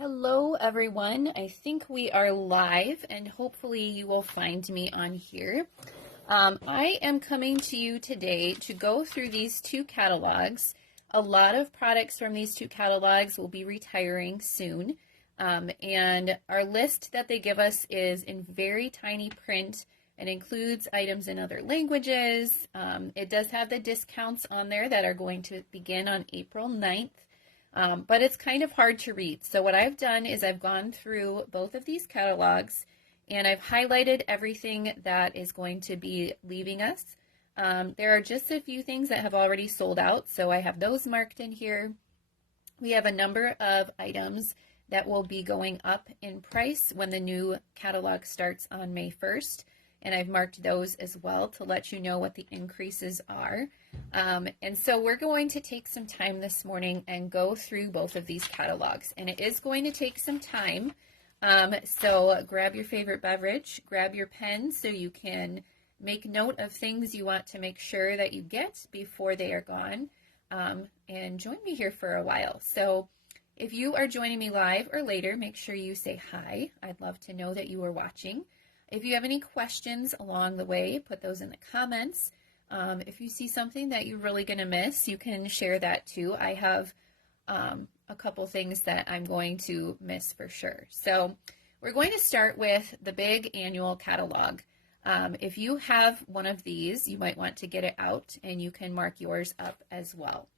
Hello everyone, I think we are live and hopefully you will find me on here. I am coming to you today to go through these two catalogs. A lot of products from these two catalogs will be retiring soon, and our list that they give us is in very tiny print and includes items in other languages. It does have the discounts on there that are going to begin on April 9th. But it's kind of hard to read. So what I've done is I've gone through both of these catalogs and I've highlighted everything that is going to be leaving us. There are just a few things that have already sold out, so I have those marked in here. We have a number of items that will be going up in price when the new catalog starts on May 1st. And I've marked those as well to let you know what the increases are. And so we're going to take some time this morning and go through both of these catalogs. And it is going to take some time. So grab your favorite beverage, grab your pen so you can make note of things you want to make sure that you get before they are gone. And join me here for a while. So if you are joining me live or later, make sure you say hi. I'd love to know that you are watching. If you have any questions along the way, put those in the comments. If you see something that you're really going to miss, you can share that too. I have a couple things that I'm going to miss for sure. So we're going to start with the big annual catalog. If you have one of these, you might want to get it out and you can mark yours up as well.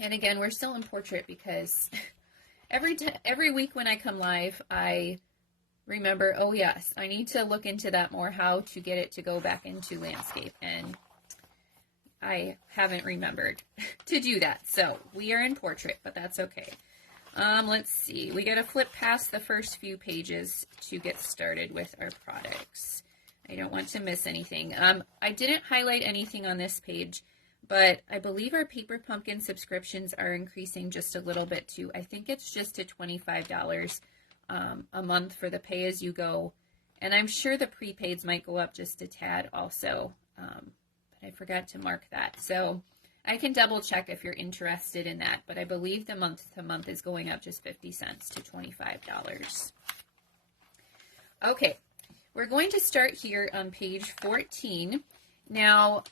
And again, we're still in portrait because every week when I come live, I remember, oh yes, I need to look into that more, how to get it to go back into landscape, and I haven't remembered to do that. So we are in portrait, but that's okay. Let's see, we got to flip past the first few pages to get started with our products. I don't want to miss anything. I didn't highlight anything on this page, but I believe our Paper Pumpkin subscriptions are increasing just a little bit too. I think it's just to $25 a month for the pay-as-you-go, and I'm sure the prepaids might go up just a tad also, but I forgot to mark that. So I can double check if you're interested in that, but I believe the month-to-month is going up just 50 cents to $25. Okay, we're going to start here on page 14. Now,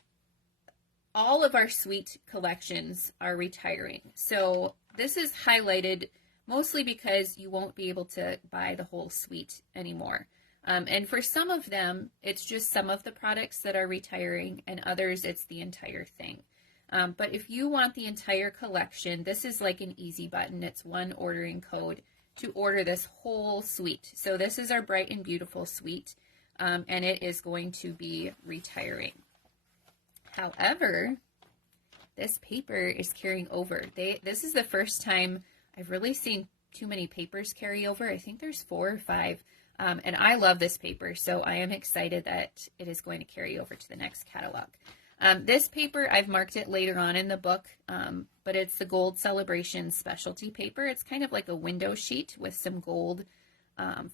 all of our suite collections are retiring, so this is highlighted mostly because you won't be able to buy the whole suite anymore. And for some of them, it's just some of the products that are retiring, and others, it's the entire thing. But if you want the entire collection, this is like an easy button. It's one ordering code to order this whole suite. So this is our Bright and Beautiful suite, and it is going to be retiring. However, this paper is carrying over. This is the first time I've really seen too many papers carry over. I think there's 4 or 5, and I love this paper, so I am excited that it is going to carry over to the next catalog. This paper, I've marked it later on in the book, but it's the Gold Celebration Specialty paper. It's kind of like a window sheet with some gold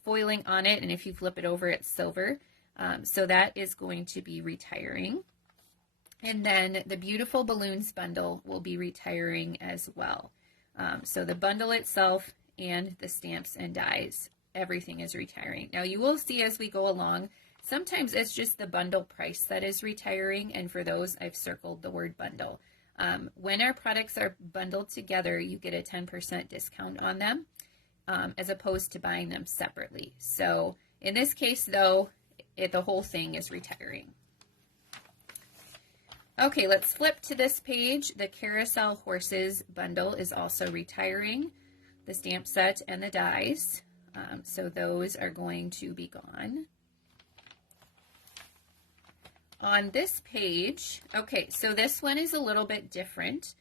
foiling on it, and if you flip it over, it's silver. So that is going to be retiring. And then the Beautiful Balloons bundle will be retiring as well. So the bundle itself and the stamps and dies, everything is retiring. Now you will see as we go along, sometimes it's just the bundle price that is retiring, and for those I've circled the word bundle. When our products are bundled together, you get a 10% discount on them, as opposed to buying them separately. So in this case though, the whole thing is retiring. Okay, let's flip to this page. The Carousel Horses bundle is also retiring, the stamp set and the dies. So those are going to be gone. On this page, okay, so this one is a little bit different.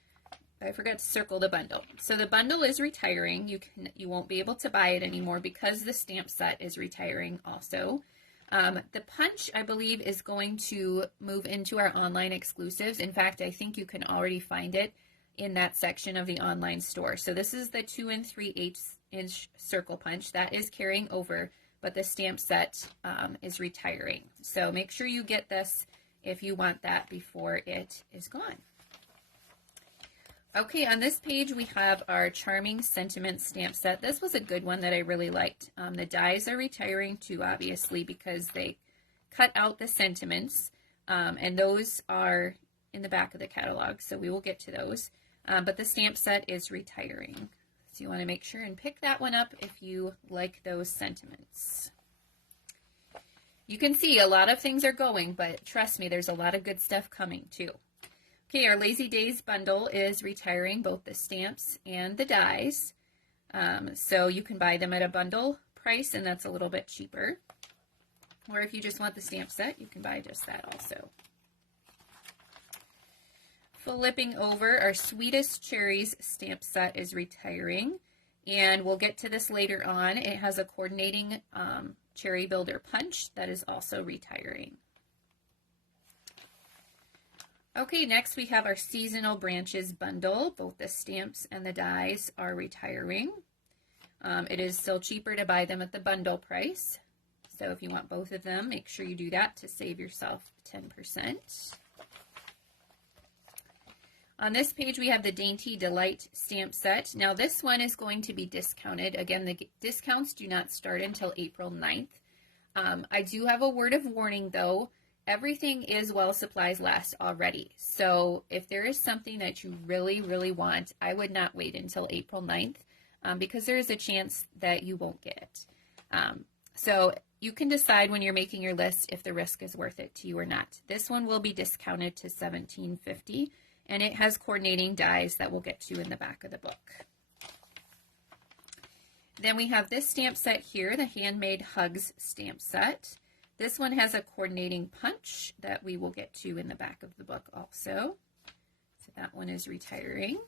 I forgot to circle the bundle. So the bundle is retiring. You won't be able to buy it anymore because the stamp set is retiring also. The punch, I believe, is going to move into our online exclusives. In fact, I think you can already find it in that section of the online store. So this is the 2 3/8" circle punch that is carrying over, but the stamp set is retiring. So make sure you get this if you want that before it is gone. Okay, on this page we have our Charming Sentiment stamp set. This was a good one that I really liked. The dies are retiring too, obviously, because they cut out the sentiments, and those are in the back of the catalog, so we will get to those. But the stamp set is retiring. So you want to make sure and pick that one up if you like those sentiments. You can see a lot of things are going, but trust me, there's a lot of good stuff coming too. Okay, our Lazy Days bundle is retiring both the stamps and the dies. So you can buy them at a bundle price, and that's a little bit cheaper. Or if you just want the stamp set, you can buy just that also. Flipping over, our Sweetest Cherries stamp set is retiring, and we'll get to this later on. It has a coordinating cherry builder punch that is also retiring. Okay, next we have our Seasonal Branches bundle. Both the stamps and the dies are retiring. It is still cheaper to buy them at the bundle price. So if you want both of them, make sure you do that to save yourself 10%. On this page, we have the Dainty Delight stamp set. Now this one is going to be discounted. Again, the discounts do not start until April 9th. I do have a word of warning though. Everything is while supplies last already. So if there is something that you really, really want, I would not wait until April 9th because there is a chance that you won't get it. So you can decide when you're making your list if the risk is worth it to you or not. This one will be discounted to $17.50, and it has coordinating dies that we'll get to in the back of the book. Then we have this stamp set here, the Handmade Hugs stamp set. This one has a coordinating punch that we will get to in the back of the book also. So that one is retiring.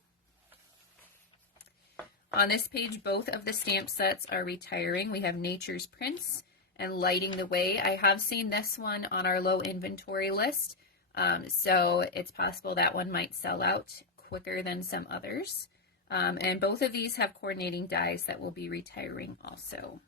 On this page, both of the stamp sets are retiring. We have Nature's Prince and Lighting the Way. I have seen this one on our low inventory list, so it's possible that one might sell out quicker than some others. And both of these have coordinating dies that will be retiring also.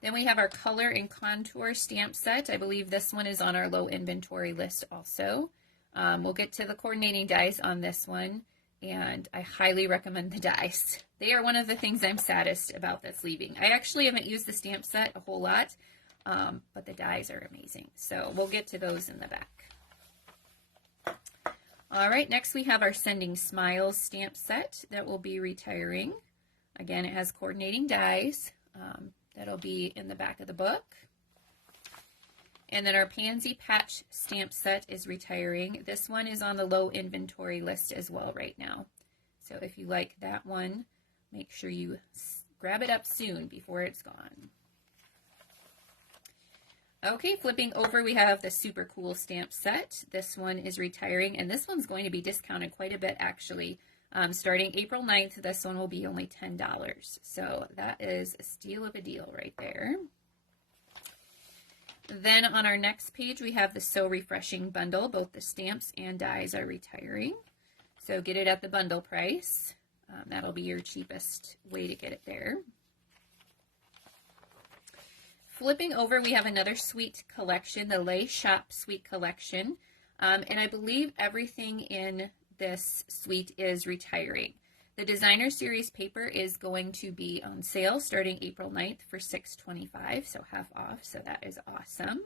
Then we have our Color and Contour stamp set. I believe this one is on our low inventory list also. We'll get to the coordinating dies on this one, and I highly recommend the dies. They are one of the things I'm saddest about that's leaving. I actually haven't used the stamp set a whole lot, but the dies are amazing. So we'll get to those in the back. All right, next we have our Sending Smiles stamp set that will be retiring. Again, it has coordinating dies. That'll be in the back of the book. And then our Pansy Patch stamp set is retiring. This one is on the low inventory list as well right now. So if you like that one, make sure you grab it up soon before it's gone. Okay, flipping over, we have the Super Cool stamp set. This one is retiring, and this one's going to be discounted quite a bit actually. Starting April 9th, this one will be only $10. So that is a steal of a deal right there. Then on our next page, we have the So Refreshing bundle. Both the stamps and dies are retiring. So get it at the bundle price. That'll be your cheapest way to get it there. Flipping over, we have another sweet collection, the Lay Shop Sweet Collection. And I believe everything in this suite is retiring. The Designer Series paper is going to be on sale starting April 9th for $6.25, so half off, so that is awesome.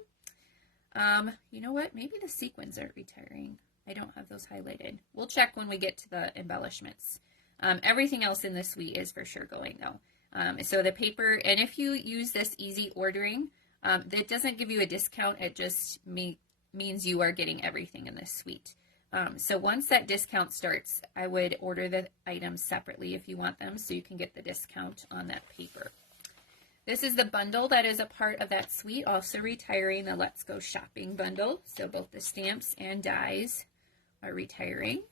You know what? Maybe the sequins are retiring. I don't have those highlighted. We'll check when we get to the embellishments. Everything else in this suite is for sure going though. So the paper, and if you use this easy ordering, it doesn't give you a discount. It just means you are getting everything in this suite. So once that discount starts, I would order the items separately if you want them so you can get the discount on that paper. This is the bundle that is a part of that suite, also retiring, the Let's Go Shopping bundle. So both the stamps and dies are retiring.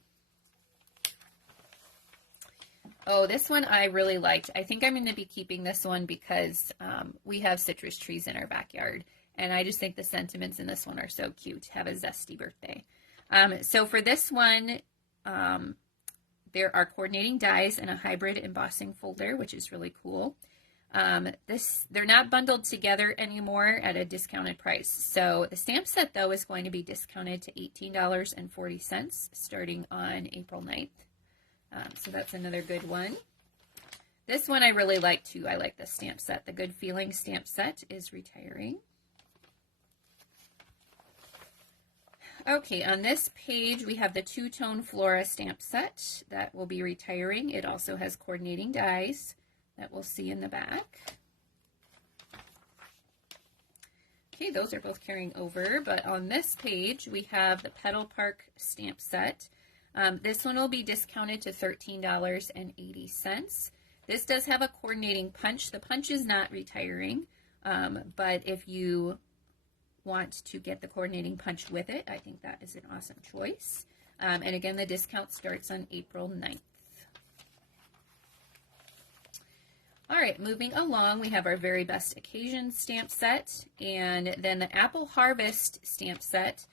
Oh, this one I really liked. I think I'm going to be keeping this one because we have citrus trees in our backyard, and I just think the sentiments in this one are so cute. Have a zesty birthday. So for this one, there are coordinating dies and a hybrid embossing folder, which is really cool. They're not bundled together anymore at a discounted price. So the stamp set, though, is going to be discounted to $18.40 starting on April 9th. So that's another good one. This one I really like too. I like this stamp set. The Good Feeling stamp set is retiring. Okay, on this page we have the Two-Tone Flora stamp set that will be retiring. It also has coordinating dies that we'll see in the back. Okay, those are both carrying over, but on this page we have the Petal Park stamp set. This one will be discounted to $13.80. This does have a coordinating punch. The punch is not retiring, but if you want to get the coordinating punch with it, I think that is an awesome choice. And again, the discount starts on April 9th. All right, moving along, we have our Very Best Occasion stamp set, and then the Apple Harvest stamp set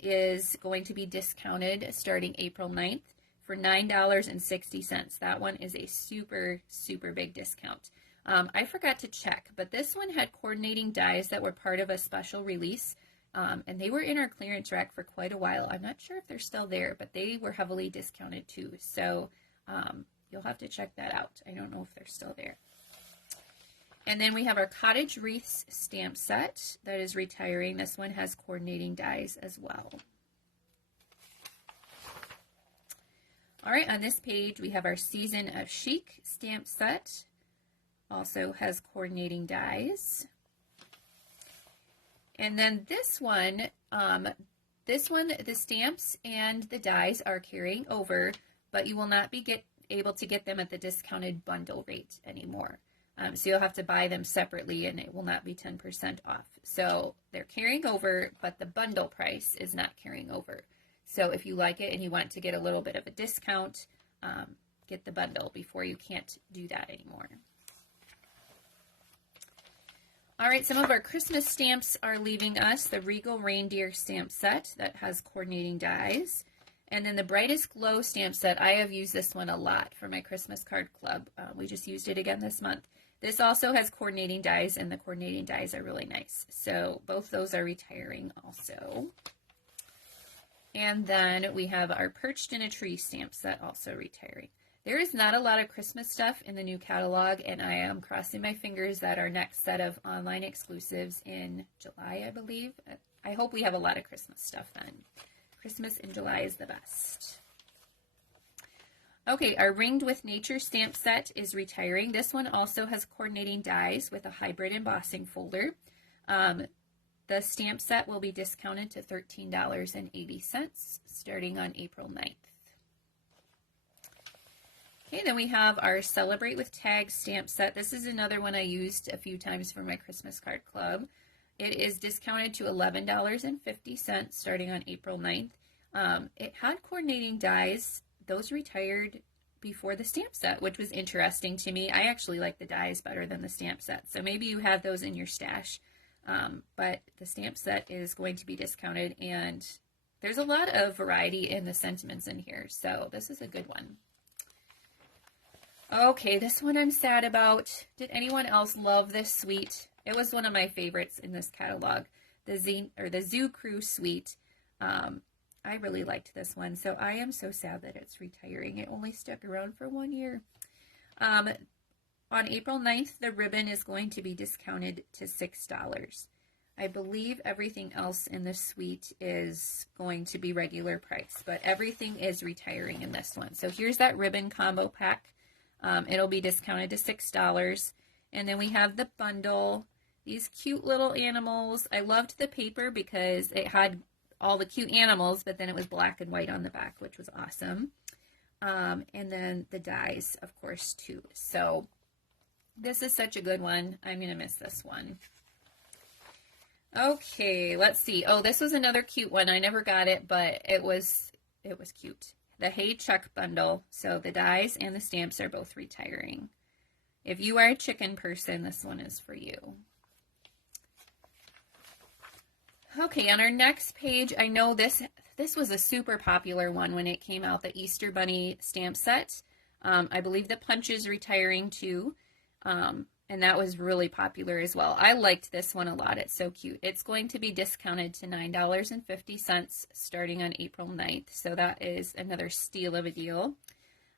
is going to be discounted starting April 9th for $9.60. That one is a super, super big discount. I forgot to check, but this one had coordinating dies that were part of a special release, and they were in our clearance rack for quite a while. I'm not sure if they're still there, but they were heavily discounted too, so you'll have to check that out. I don't know if they're still there. And then we have our Cottage Wreaths stamp set that is retiring. This one has coordinating dies as well. All right, on this page we have our Season of Chic stamp set. Also has coordinating dies. And then this one, the stamps and the dies are carrying over, but you will not be able to get them at the discounted bundle rate anymore. So you'll have to buy them separately and it will not be 10% off. So they're carrying over, but the bundle price is not carrying over. So if you like it and you want to get a little bit of a discount, get the bundle before you can't do that anymore. All right, some of our Christmas stamps are leaving us. The Regal Reindeer stamp set that has coordinating dies. And then the Brightest Glow stamp set, I have used this one a lot for my Christmas card club. We just used it again this month. This also has coordinating dies, and the coordinating dies are really nice. So both those are retiring also. And then we have our Perched in a Tree stamp set also retiring. There is not a lot of Christmas stuff in the new catalog, and I am crossing my fingers that our next set of online exclusives in July, I believe. I hope we have a lot of Christmas stuff then. Christmas in July is the best. Okay, our Ringed with Nature stamp set is retiring. This one also has coordinating dies with a hybrid embossing folder. The stamp set will be discounted to $13.80 starting on April 9th. Okay, then we have our Celebrate with Tags stamp set. This is another one I used a few times for my Christmas card club. It is discounted to $11.50 starting on April 9th. It had coordinating dies. Those retired before the stamp set, which was interesting to me. I actually like the dies better than the stamp set, so maybe you have those in your stash. But the stamp set is going to be discounted, and there's a lot of variety in the sentiments in here, so this is a good one. Okay, this one I'm sad about. Did anyone else love this suite? It was one of my favorites in this catalog, the Zoo Crew suite. I really liked this one, so I am so sad that it's retiring. It only stuck around for 1 year. On April 9th, the ribbon is going to be discounted to $6. I believe everything else in the suite is going to be regular price, but everything is retiring in this one. So here's that ribbon combo pack. It'll be discounted to $6. And then we have the bundle, these cute little animals. I loved the paper because it had all the cute animals, but then it was black and white on the back, which was awesome. And then the dies, of course, too. So this is such a good one. I'm going to miss this one. Okay, let's see. Oh, this was another cute one. I never got it, but it was cute. The Hey Chuck bundle. So the dies and the stamps are both retiring. If you are a chicken person, this one is for you. Okay, on our next page, I know this was a super popular one when it came out, the Easter Bunny stamp set. I believe the punch is retiring too. And and that was really popular as well. I liked this one a lot. It's so cute. It's going to be discounted to $9.50 starting on April 9th. So that is another steal of a deal.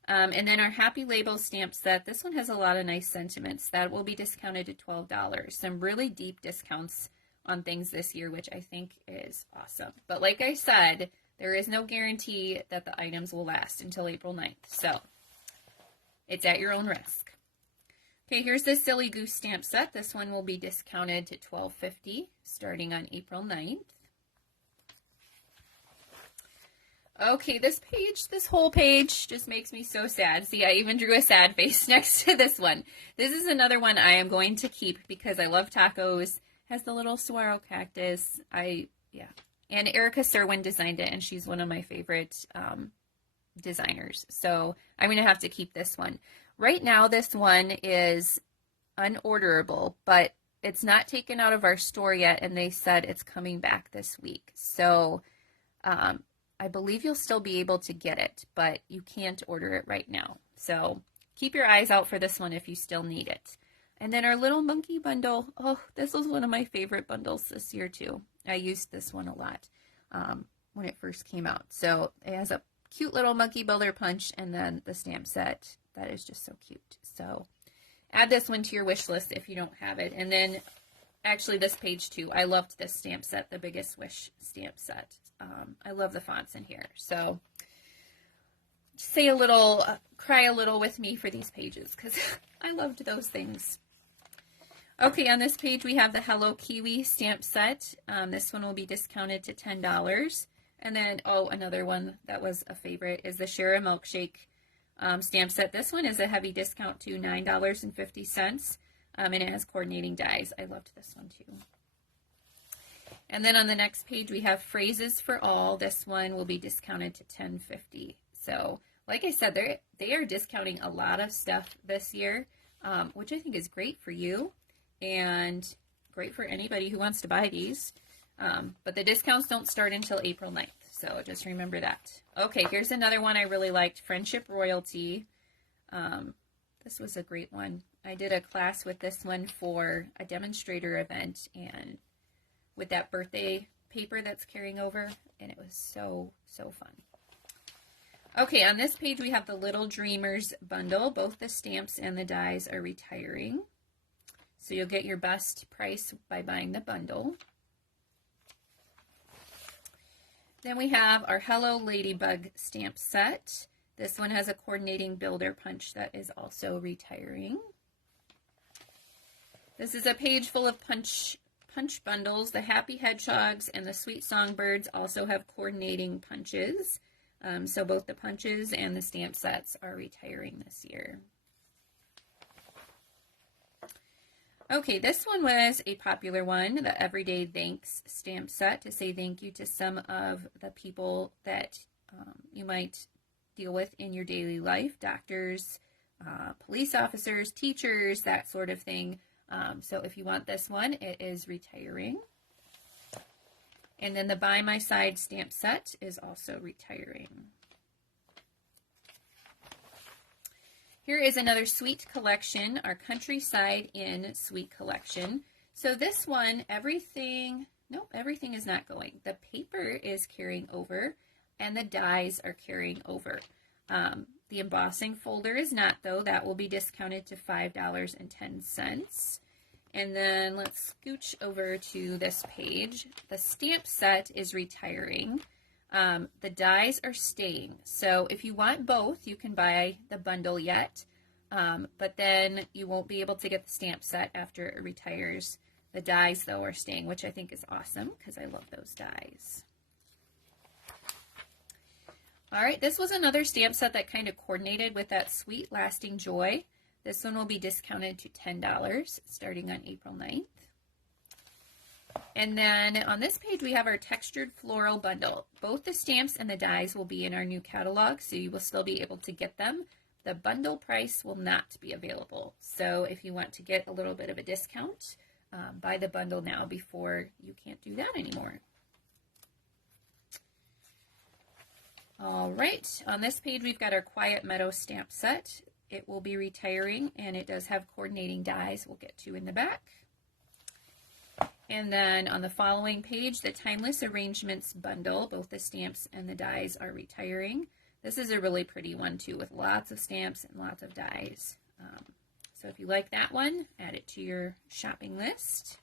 And then our Happy Label stamp set. This one has a lot of nice sentiments. That will be discounted to $12. Some really deep discounts on things this year, which I think is awesome. But like I said, there is no guarantee that the items will last until April 9th. So it's at your own risk. Okay, here's the Silly Goose stamp set. This one will be discounted to $12.50 starting on April 9th. Okay, this whole page just makes me so sad. See, I even drew a sad face next to this one. This is another one I am going to keep because I love tacos. Has the little saguaro cactus. And Erica Serwin designed it, and she's one of my favorite designers. So I'm going to have to keep this one. Right now, this one is unorderable, but it's not taken out of our store yet, and they said it's coming back this week. So I believe you'll still be able to get it, but you can't order it right now. So keep your eyes out for this one if you still need it. And then our little monkey bundle. Oh, this was one of my favorite bundles this year too. I used this one a lot when it first came out. So it has a cute little monkey builder punch and then the stamp set. That is just so cute. So add this one to your wish list if you don't have it. And then actually this page too. I loved this stamp set, the Biggest Wish stamp set. I love the fonts in here. So say a little, cry a little with me for these pages because I loved those things. Okay, on this page we have the Hello Kiwi stamp set. This one will be discounted to $10. And then, oh, another one that was a favorite is the Share a Milkshake stamp set. This one is a heavy discount to $9.50. And it has coordinating dies. I loved this one too. And then on the next page we have Phrases for All. This one will be discounted to $10.50. So like I said, they are discounting a lot of stuff this year, which I think is great for you and great for anybody who wants to buy these. But the discounts don't start until April 9th. So just remember that. Okay, here's another one I really liked, Friendship Royalty. This was a great one. I did a class with this one for a demonstrator event and with that birthday paper that's carrying over, and it was so, so fun. Okay, on this page we have the Little Dreamers bundle. Both the stamps and the dies are retiring. So you'll get your best price by buying the bundle. Then we have our Hello Ladybug stamp set. This one has a coordinating builder punch that is also retiring. This is a page full of punch bundles. The Happy Hedgehogs and the Sweet Songbirds also have coordinating punches. So both the punches and the stamp sets are retiring this year. Okay, this one was a popular one, the Everyday Thanks stamp set, to say thank you to some of the people that you might deal with in your daily life, doctors, police officers, teachers, that sort of thing. So if you want this one, it is retiring. And then the By My Side stamp set is also retiring. Here is another Sweet collection, our Countryside Inn Sweet collection. So this one, everything is not going. The paper is carrying over and the dies are carrying over. The embossing folder is not, though. That will be discounted to $5.10. And then let's scooch over to this page. The stamp set is retiring. The dies are staying. So if you want both, you can buy the bundle yet. But then you won't be able to get the stamp set after it retires. The dies, though, are staying, which I think is awesome because I love those dies. All right, this was another stamp set that kind of coordinated with that Sweet Lasting Joy. This one will be discounted to $10 starting on April 9th. And then on this page, we have our Textured Floral Bundle. Both the stamps and the dies will be in our new catalog, so you will still be able to get them. The bundle price will not be available. So if you want to get a little bit of a discount, buy the bundle now before you can't do that anymore. All right, on this page, we've got our Quiet Meadow stamp set. it will be retiring, and it does have coordinating dies we'll get to in the back. And then on the following page, the Timeless Arrangements bundle, both the stamps and the dies are retiring. This is a really pretty one too, with lots of stamps and lots of dies. So if you like that one, add it to your shopping list.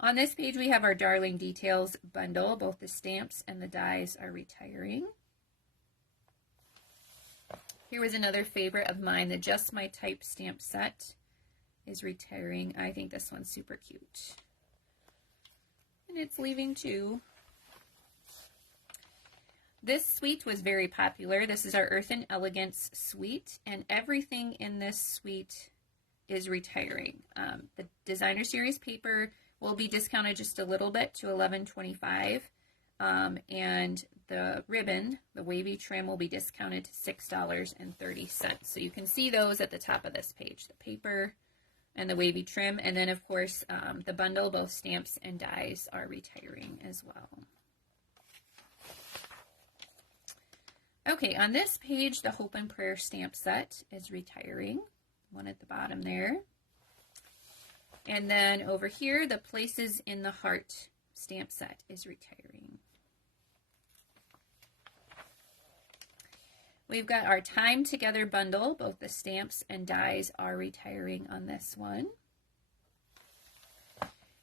On this page, we have our Darling Details bundle. Both the stamps and the dies are retiring. Here was another favorite of mine, the Just My Type stamp set is retiring. I think this one's super cute. And it's leaving too. This suite was very popular. This is our Earth and Elegance suite, and everything in this suite is retiring. The Designer Series paper will be discounted just a little bit to $11.25, and the ribbon, the wavy trim, will be discounted to $6.30. So you can see those at the top of this page, the paper and the wavy trim, and then of course the bundle, both stamps and dies, are retiring as well. Okay, on this page, the Hope and Prayer stamp set is retiring, one at the bottom there. And then over here, the Places in the Heart stamp set is retiring. We've got our Time Together bundle. Both the stamps and dies are retiring on this one.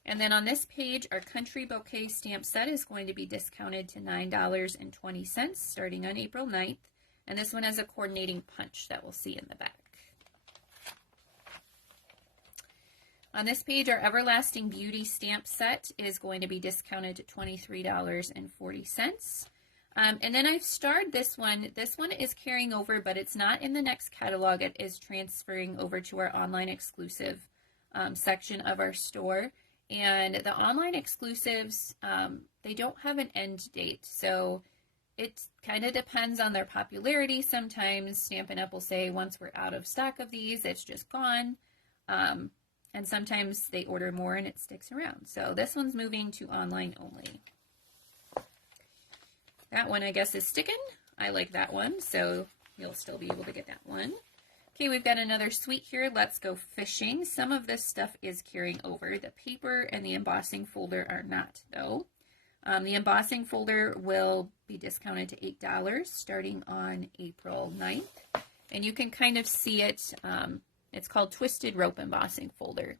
And then on this page, our Country Bouquet stamp set is going to be discounted to $9.20 starting on April 9th. And this one has a coordinating punch that we'll see in the back. On this page, our Everlasting Beauty stamp set is going to be discounted to $23.40. And then I've starred this one. This one is carrying over, but it's not in the next catalog. It is transferring over to our online exclusive section of our store. And the online exclusives, they don't have an end date. So it kind of depends on their popularity. Sometimes Stampin' Up! Will say, once we're out of stock of these, it's just gone. And sometimes they order more and it sticks around. So this one's moving to online only. That one, I guess, is sticking. I like that one, so you'll still be able to get that one. Okay, we've got another suite here. Let's Go Fishing. Some of this stuff is carrying over. The paper and the embossing folder are not, though. The embossing folder will be discounted to $8 starting on April 9th. And you can kind of see it. It's called Twisted Rope Embossing Folder,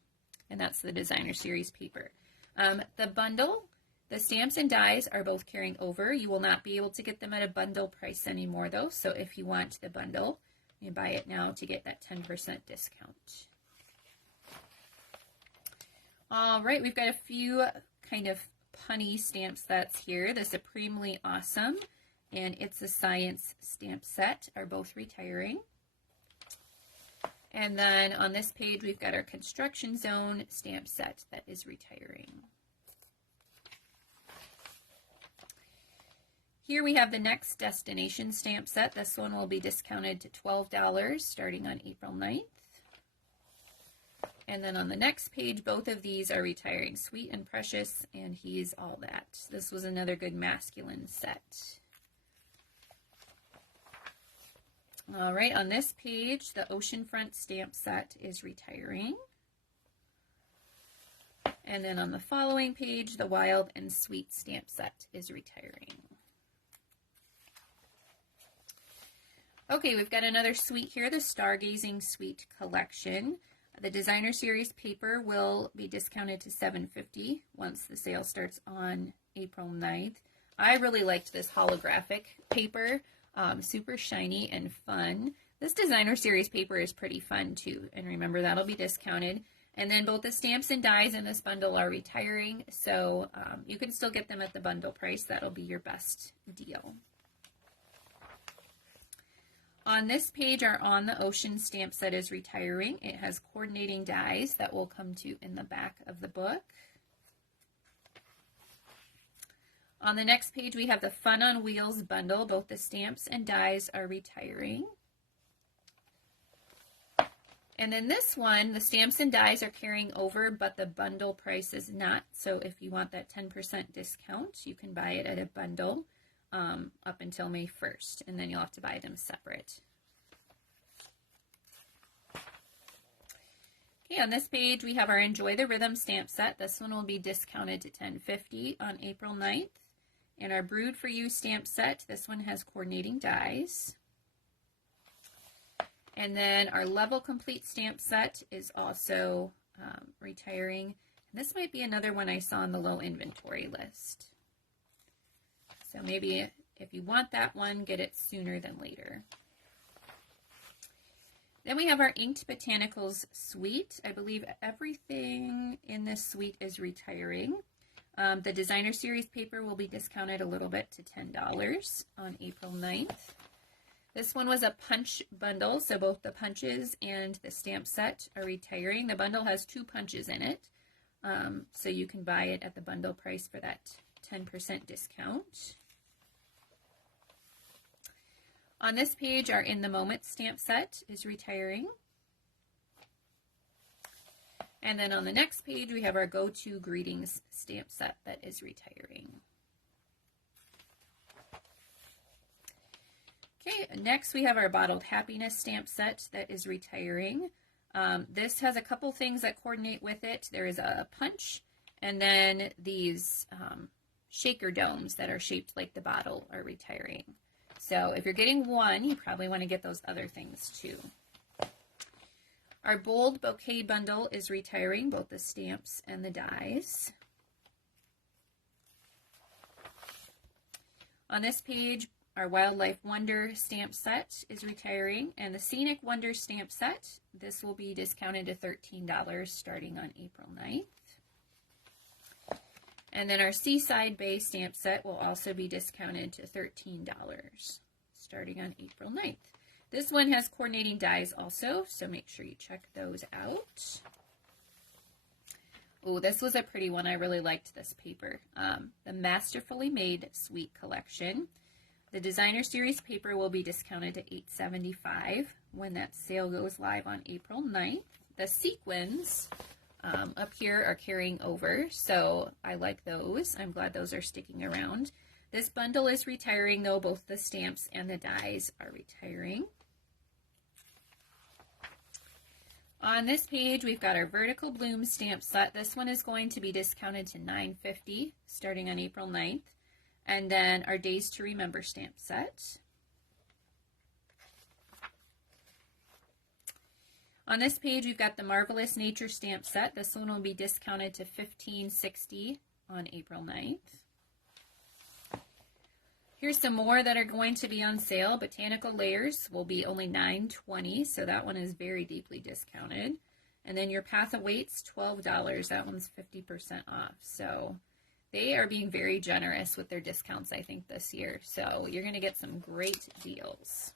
and that's the Designer Series paper. The bundle, the stamps and dies are both carrying over. You will not be able to get them at a bundle price anymore, though. So if you want the bundle, you buy it now to get that 10% discount. All right, we've got a few kind of punny stamp sets here. The Supremely Awesome and It's a Science stamp set are both retiring. And then on this page, we've got our Construction Zone stamp set that is retiring. Here we have the Next Destination stamp set. This one will be discounted to $12 starting on April 9th. And then on the next page, both of these are retiring. Sweet and Precious and He's All That. This was another good masculine set. All right, on this page, the Oceanfront stamp set is retiring. And then on the following page, the Wild and Sweet stamp set is retiring. Okay, we've got another suite here, the Stargazing Suite Collection. The Designer Series paper will be discounted to $7.50 once the sale starts on April 9th. I really liked this holographic paper. Super shiny and fun. This Designer Series paper is pretty fun too, and remember that'll be discounted. And then both the stamps and dies in this bundle are retiring, so you can still get them at the bundle price. That'll be your best deal. On this page, our On the Ocean stamp set is retiring. It has coordinating dies that will come to in the back of the book. On the next page, we have the Fun on Wheels bundle. Both the stamps and dies are retiring. And then this one, the stamps and dies are carrying over, but the bundle price is not. So if you want that 10% discount, you can buy it at a bundle. up until May 1st, and then you'll have to buy them separate. Okay, on this page we have our Enjoy the Rhythm stamp set. This one will be discounted to $10.50 on April 9th. And our Brood for You stamp set, this one has coordinating dies. And then our Level Complete stamp set is also retiring. This might be another one I saw on the low inventory list. So maybe if you want that one, get it sooner than later. Then we have our Inked Botanicals suite. I believe everything in this suite is retiring. The Designer Series paper will be discounted a little bit to $10 on April 9th. This one was a punch bundle, so both the punches and the stamp set are retiring. The bundle has 2 punches in it, so you can buy it at the bundle price for that 10% discount. On this page, our In the Moment stamp set is retiring. And then on the next page, we have our Go To Greetings stamp set that is retiring. Okay, next we have our Bottled Happiness stamp set that is retiring. This has a couple things that coordinate with it. There is a punch, and then these shaker domes that are shaped like the bottle are retiring. So if you're getting one, you probably want to get those other things too. Our Bold Bouquet bundle is retiring, both the stamps and the dies. On this page, our Wildlife Wonder stamp set is retiring, and the Scenic Wonder stamp set, this will be discounted to $13 starting on April 9th. And then our Seaside Bay stamp set will also be discounted to $13 starting on April 9th. This one has coordinating dies also, so make sure you check those out. Oh, this was a pretty one. I really liked this paper. The Masterfully Made Suite Collection. The Designer Series paper will be discounted to $8.75 when that sale goes live on April 9th. The sequins up here are carrying over, so I like those. I'm glad those are sticking around. This bundle is retiring, though. Both the stamps and the dies are retiring. On this page, we've got our Vertical Bloom stamp set. This one is going to be discounted to $9.50 starting on April 9th. And then our Days to Remember stamp set. On this page, we've got the Marvelous Nature stamp set. This one will be discounted to $15.60 on April 9th. Here's some more that are going to be on sale. Botanical Layers will be only $9.20, so that one is very deeply discounted. And then your Path Awaits, $12. That one's 50% off. So they are being very generous with their discounts, I think, this year. So you're going to get some great deals.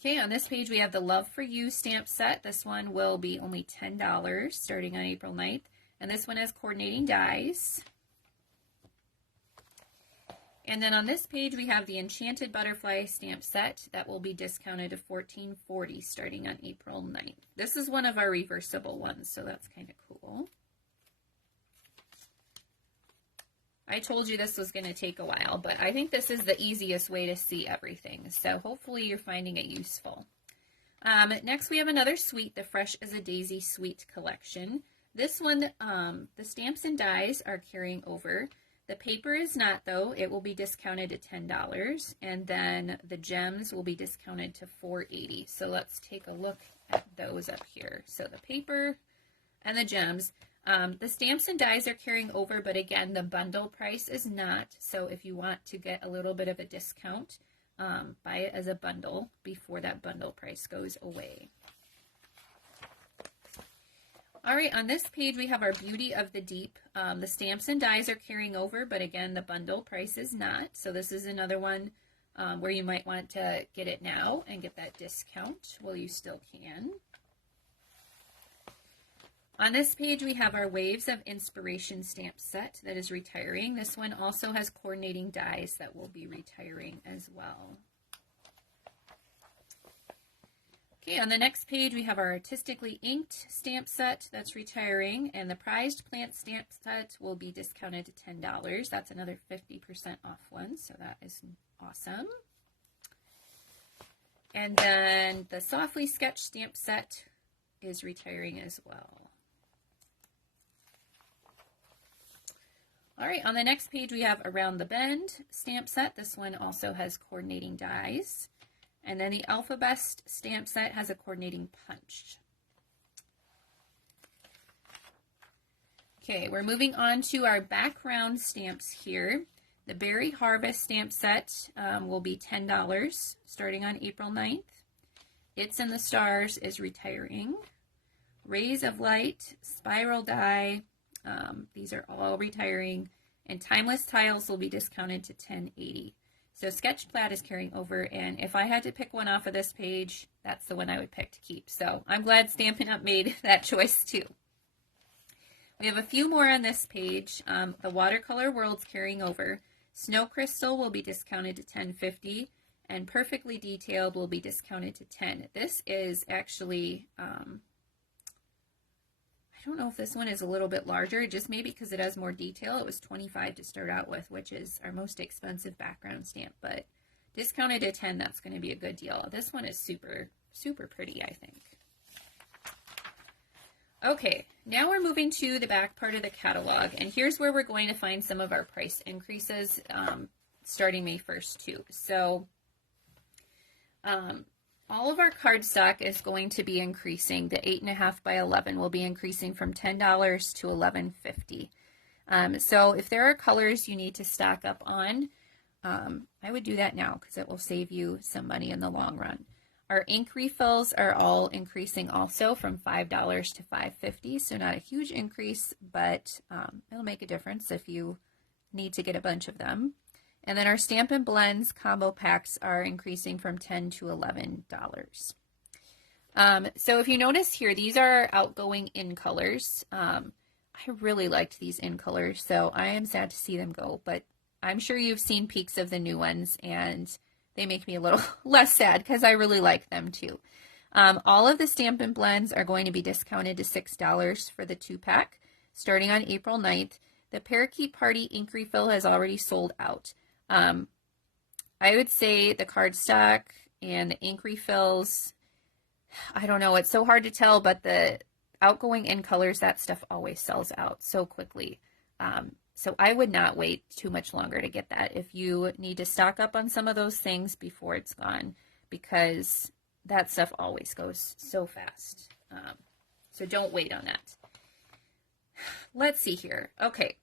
Okay, on this page we have the Love for You stamp set. This one will be only $10 starting on April 9th. And this one has coordinating dies. And then on this page we have the Enchanted Butterfly stamp set that will be discounted to $14.40 starting on April 9th. This is one of our reversible ones, so that's kind of cool. I told you this was going to take a while, but I think this is the easiest way to see everything, so hopefully you're finding it useful. Next we have another suite, the Fresh as a Daisy Suite Collection. This one, the stamps and dies are carrying over. The paper is not, though. It will be discounted to $10, and then the gems will be discounted to $4.80. So let's take a look at those up here. So the paper and the gems. The stamps and dies are carrying over, but again, the bundle price is not. So if you want to get a little bit of a discount, buy it as a bundle before that bundle price goes away. All right, on this page we have our Beauty of the Deep. The stamps and dies are carrying over, but again, the bundle price is not. So this is another one where you might want to get it now and get that discount while you still can. On this page we have our Waves of Inspiration stamp set that is retiring. This one also has coordinating dies that will be retiring as well. Okay, on the next page we have our artistically inked stamp set that's retiring, and the prized plant stamp set will be discounted to $10. That's another 50% off one, so that is awesome. And then the softly sketched stamp set is retiring as well. All right, on the next page we have Around the Bend stamp set. This one also has coordinating dies. And then the Alphabet stamp set has a coordinating punch. Okay, we're moving on to our background stamps here. The Berry Harvest stamp set will be $10 starting on April 9th. It's in the Stars is retiring. Rays of Light, Spiral Die, these are all retiring. And Timeless Tiles will be discounted to $10.80. So Sketch Plaid is carrying over, and if I had to pick one off of this page, that's the one I would pick to keep. So I'm glad Stampin' Up! Made that choice too. We have a few more on this page. The Watercolor World's carrying over. Snow Crystal will be discounted to $10.50, and Perfectly Detailed will be discounted to $10. This is actually, I don't know if this one is a little bit larger, just maybe because it has more detail. It was $25 to start out with, which is our most expensive background stamp, but discounted to $10, that's going to be a good deal. This one is super, super pretty, I think. Okay, now we're moving to the back part of the catalog, and here's where we're going to find some of our price increases starting May 1st too. So all of our cardstock is going to be increasing. The 8.5 by 11 will be increasing from $10 to $11.50. So if there are colors you need to stock up on, I would do that now because it will save you some money in the long run. Our ink refills are all increasing also from $5 to $5.50, so not a huge increase, but it'll make a difference if you need to get a bunch of them. And then our Stampin' Blends combo packs are increasing from $10 to $11. So if you notice here, these are outgoing in colors. I really liked these in colors, so I am sad to see them go, but I'm sure you've seen peeks of the new ones, and they make me a little less sad because I really like them too. All of the Stampin' Blends are going to be discounted to $6 for the 2-pack starting on April 9th. The Parakeet Party ink refill has already sold out. I would say the cardstock and the ink refills, I don't know, it's so hard to tell, but the outgoing in colors, that stuff always sells out so quickly. So I would not wait too much longer to get that if you need to stock up on some of those things before it's gone, because that stuff always goes so fast. So don't wait on that. Let's see here. Okay.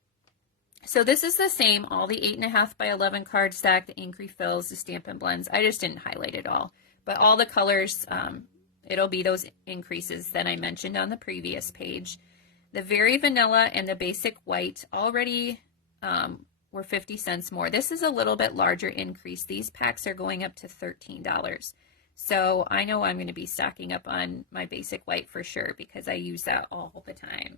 So this is the same, all the 8.5 by 11 cardstock, the ink refills, the Stampin' Blends. I just didn't highlight it all, but all the colors, it'll be those increases that I mentioned on the previous page. The Very Vanilla and the Basic White already were 50 cents more. This is a little bit larger increase. These packs are going up to $13. So I know I'm going to be stocking up on my Basic White for sure because I use that all the time.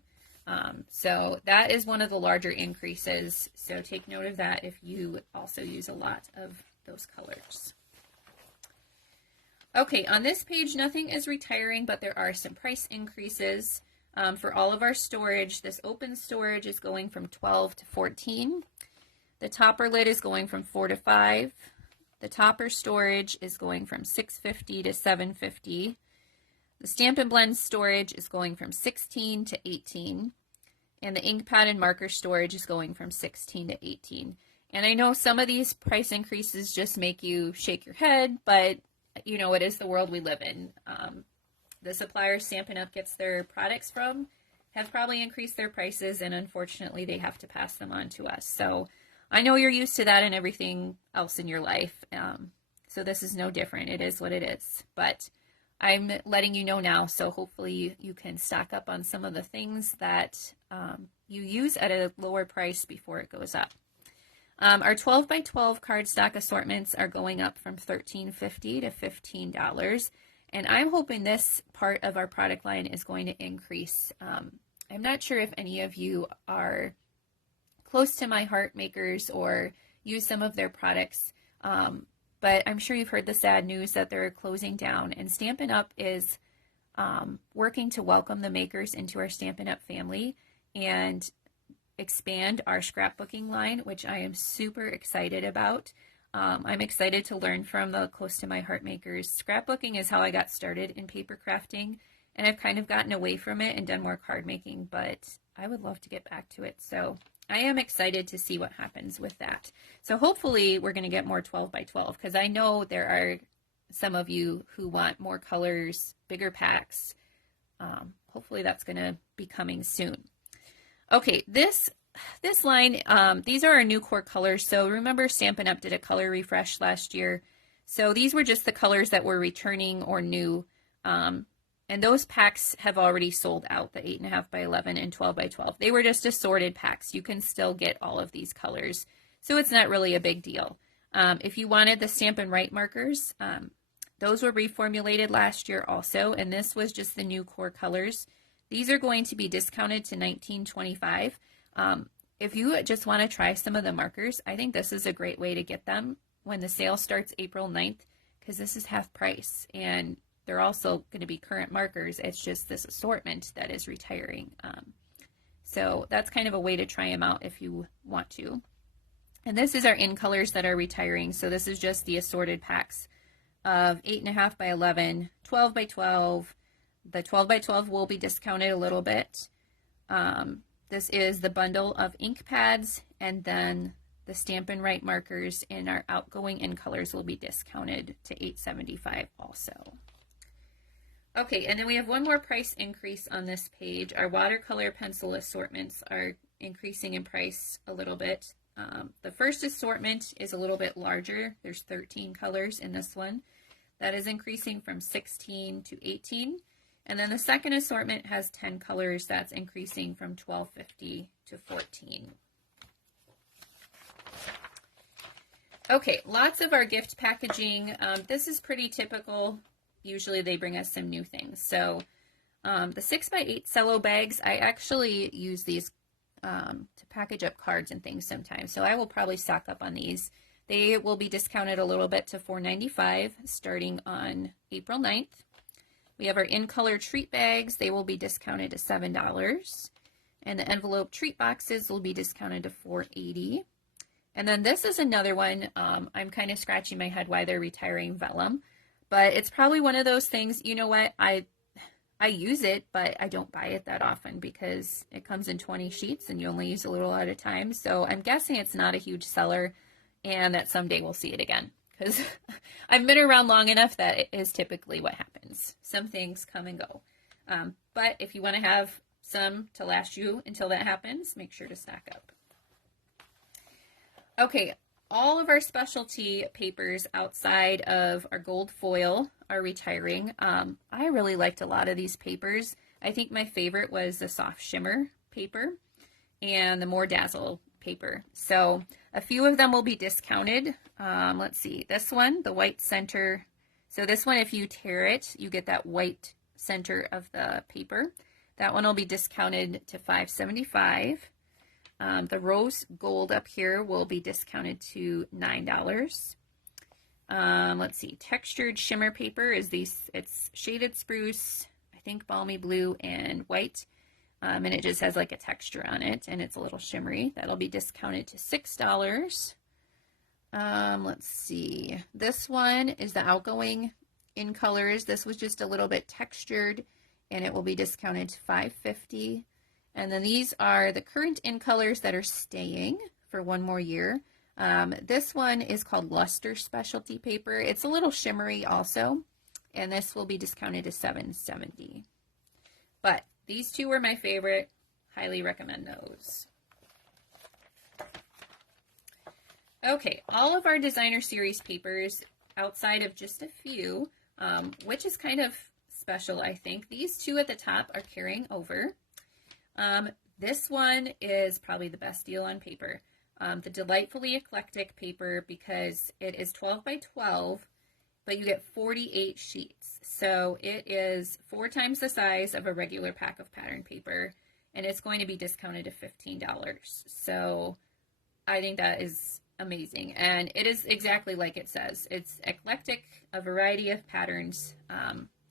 So that is one of the larger increases. So take note of that if you also use a lot of those colors. Okay, on this page, nothing is retiring, but there are some price increases. For all of our storage, this open storage is going from $12 to $14. The topper lid is going from $4 to $5. The topper storage is going from $6.50 to $7.50. The Stampin' Blend storage is going from $16 to $18. And the ink pad and marker storage is going from $16 to $18. And I know some of these price increases just make you shake your head, but you know, it is the world we live in. The suppliers Stampin' Up! Gets their products from have probably increased their prices, and unfortunately they have to pass them on to us. So I know you're used to that in everything else in your life. So this is no different. It is what it is. But I'm letting you know now, so hopefully you can stock up on some of the things that you use at a lower price before it goes up. Our 12 by 12 cardstock assortments are going up from $13.50 to $15. And I'm hoping this part of our product line is going to increase. I'm not sure if any of you are close to My Heart Makers or use some of their products. but I'm sure you've heard the sad news that they're closing down, and Stampin' Up! Is working to welcome the makers into our Stampin' Up! Family and expand our scrapbooking line, which I am super excited about. I'm excited to learn from the close to my heart makers. Scrapbooking is how I got started in paper crafting, and I've kind of gotten away from it and done more card making, but I would love to get back to it. So I am excited to see what happens with that. So hopefully we're going to get more 12 by 12, because I know there are some of you who want more colors, bigger packs. Hopefully that's going to be coming soon. Okay, this line, these are our new core colors. So remember, Stampin' Up! Did a color refresh last year. So these were just the colors that were returning or new. And those packs have already sold out, the 8.5 by 11 and 12 by 12. They were just assorted packs. You can still get all of these colors. So it's not really a big deal. If you wanted the Stampin' Write markers, those were reformulated last year also, and this was just the new core colors. These are going to be discounted to $19.25. If you just want to try some of the markers, I think this is a great way to get them when the sale starts April 9th, because this is half price, and they're also going to be current markers. It's just this assortment that is retiring. So that's kind of a way to try them out if you want to. And this is our in colors that are retiring. So this is just the assorted packs of 8.5 by 11, 12 by 12. The 12 by 12 will be discounted a little bit. This is the bundle of ink pads, and then the Stampin' Write markers in our outgoing in colors will be discounted to $8.75 also. Okay, and then we have one more price increase on this page. Our watercolor pencil assortments are increasing in price a little bit. The first assortment is a little bit larger. There's 13 colors in this one. That is increasing from 16 to 18. And then the second assortment has 10 colors. That's increasing from $12.50 to $14. Okay, lots of our gift packaging. This is pretty typical. Usually they bring us some new things. So the 6x8 cello bags, I actually use these to package up cards and things sometimes. So I will probably stock up on these. They will be discounted a little bit to $4.95 starting on April 9th. We have our in-color treat bags. They will be discounted to $7. And the envelope treat boxes will be discounted to $4.80. And then this is another one. I'm kind of scratching my head why they're retiring vellum. But it's probably one of those things, you know what, I use it, but I don't buy it that often because it comes in 20 sheets and you only use a little at a time. So I'm guessing it's not a huge seller and that someday we'll see it again, because I've been around long enough that it is typically what happens. Some things come and go. But if you want to have some to last you until that happens, make sure to stock up. Okay, all of our specialty papers outside of our gold foil are retiring. I really liked a lot of these papers. I think my favorite was the soft shimmer paper and the more dazzle paper. So a few of them will be discounted. Let's see, this one, the white center. So this one, if you tear it, you get that white center of the paper. That one will be discounted to $5.75. The rose gold up here will be discounted to $9. Let's see, textured shimmer paper is it's shaded spruce, I think balmy blue and white. And it just has like a texture on it and it's a little shimmery. That'll be discounted to $6. Let's see, this one is the outgoing in colors. This was just a little bit textured and it will be discounted to $5.50. And then these are the current in colors that are staying for one more year. This one is called Luster Specialty Paper. It's a little shimmery also, and this will be discounted to $7.70. But these two were my favorite. Highly recommend those. Okay, all of our designer series papers, outside of just a few, which is kind of special, I think. These two at the top are carrying over. This one is probably the best deal on paper. The Delightfully Eclectic paper, because it is 12 by 12, but you get 48 sheets. So it is 4 times the size of a regular pack of pattern paper, and it's going to be discounted to $15. So I think that is amazing. And it is exactly like it says. It's eclectic, a variety of patterns.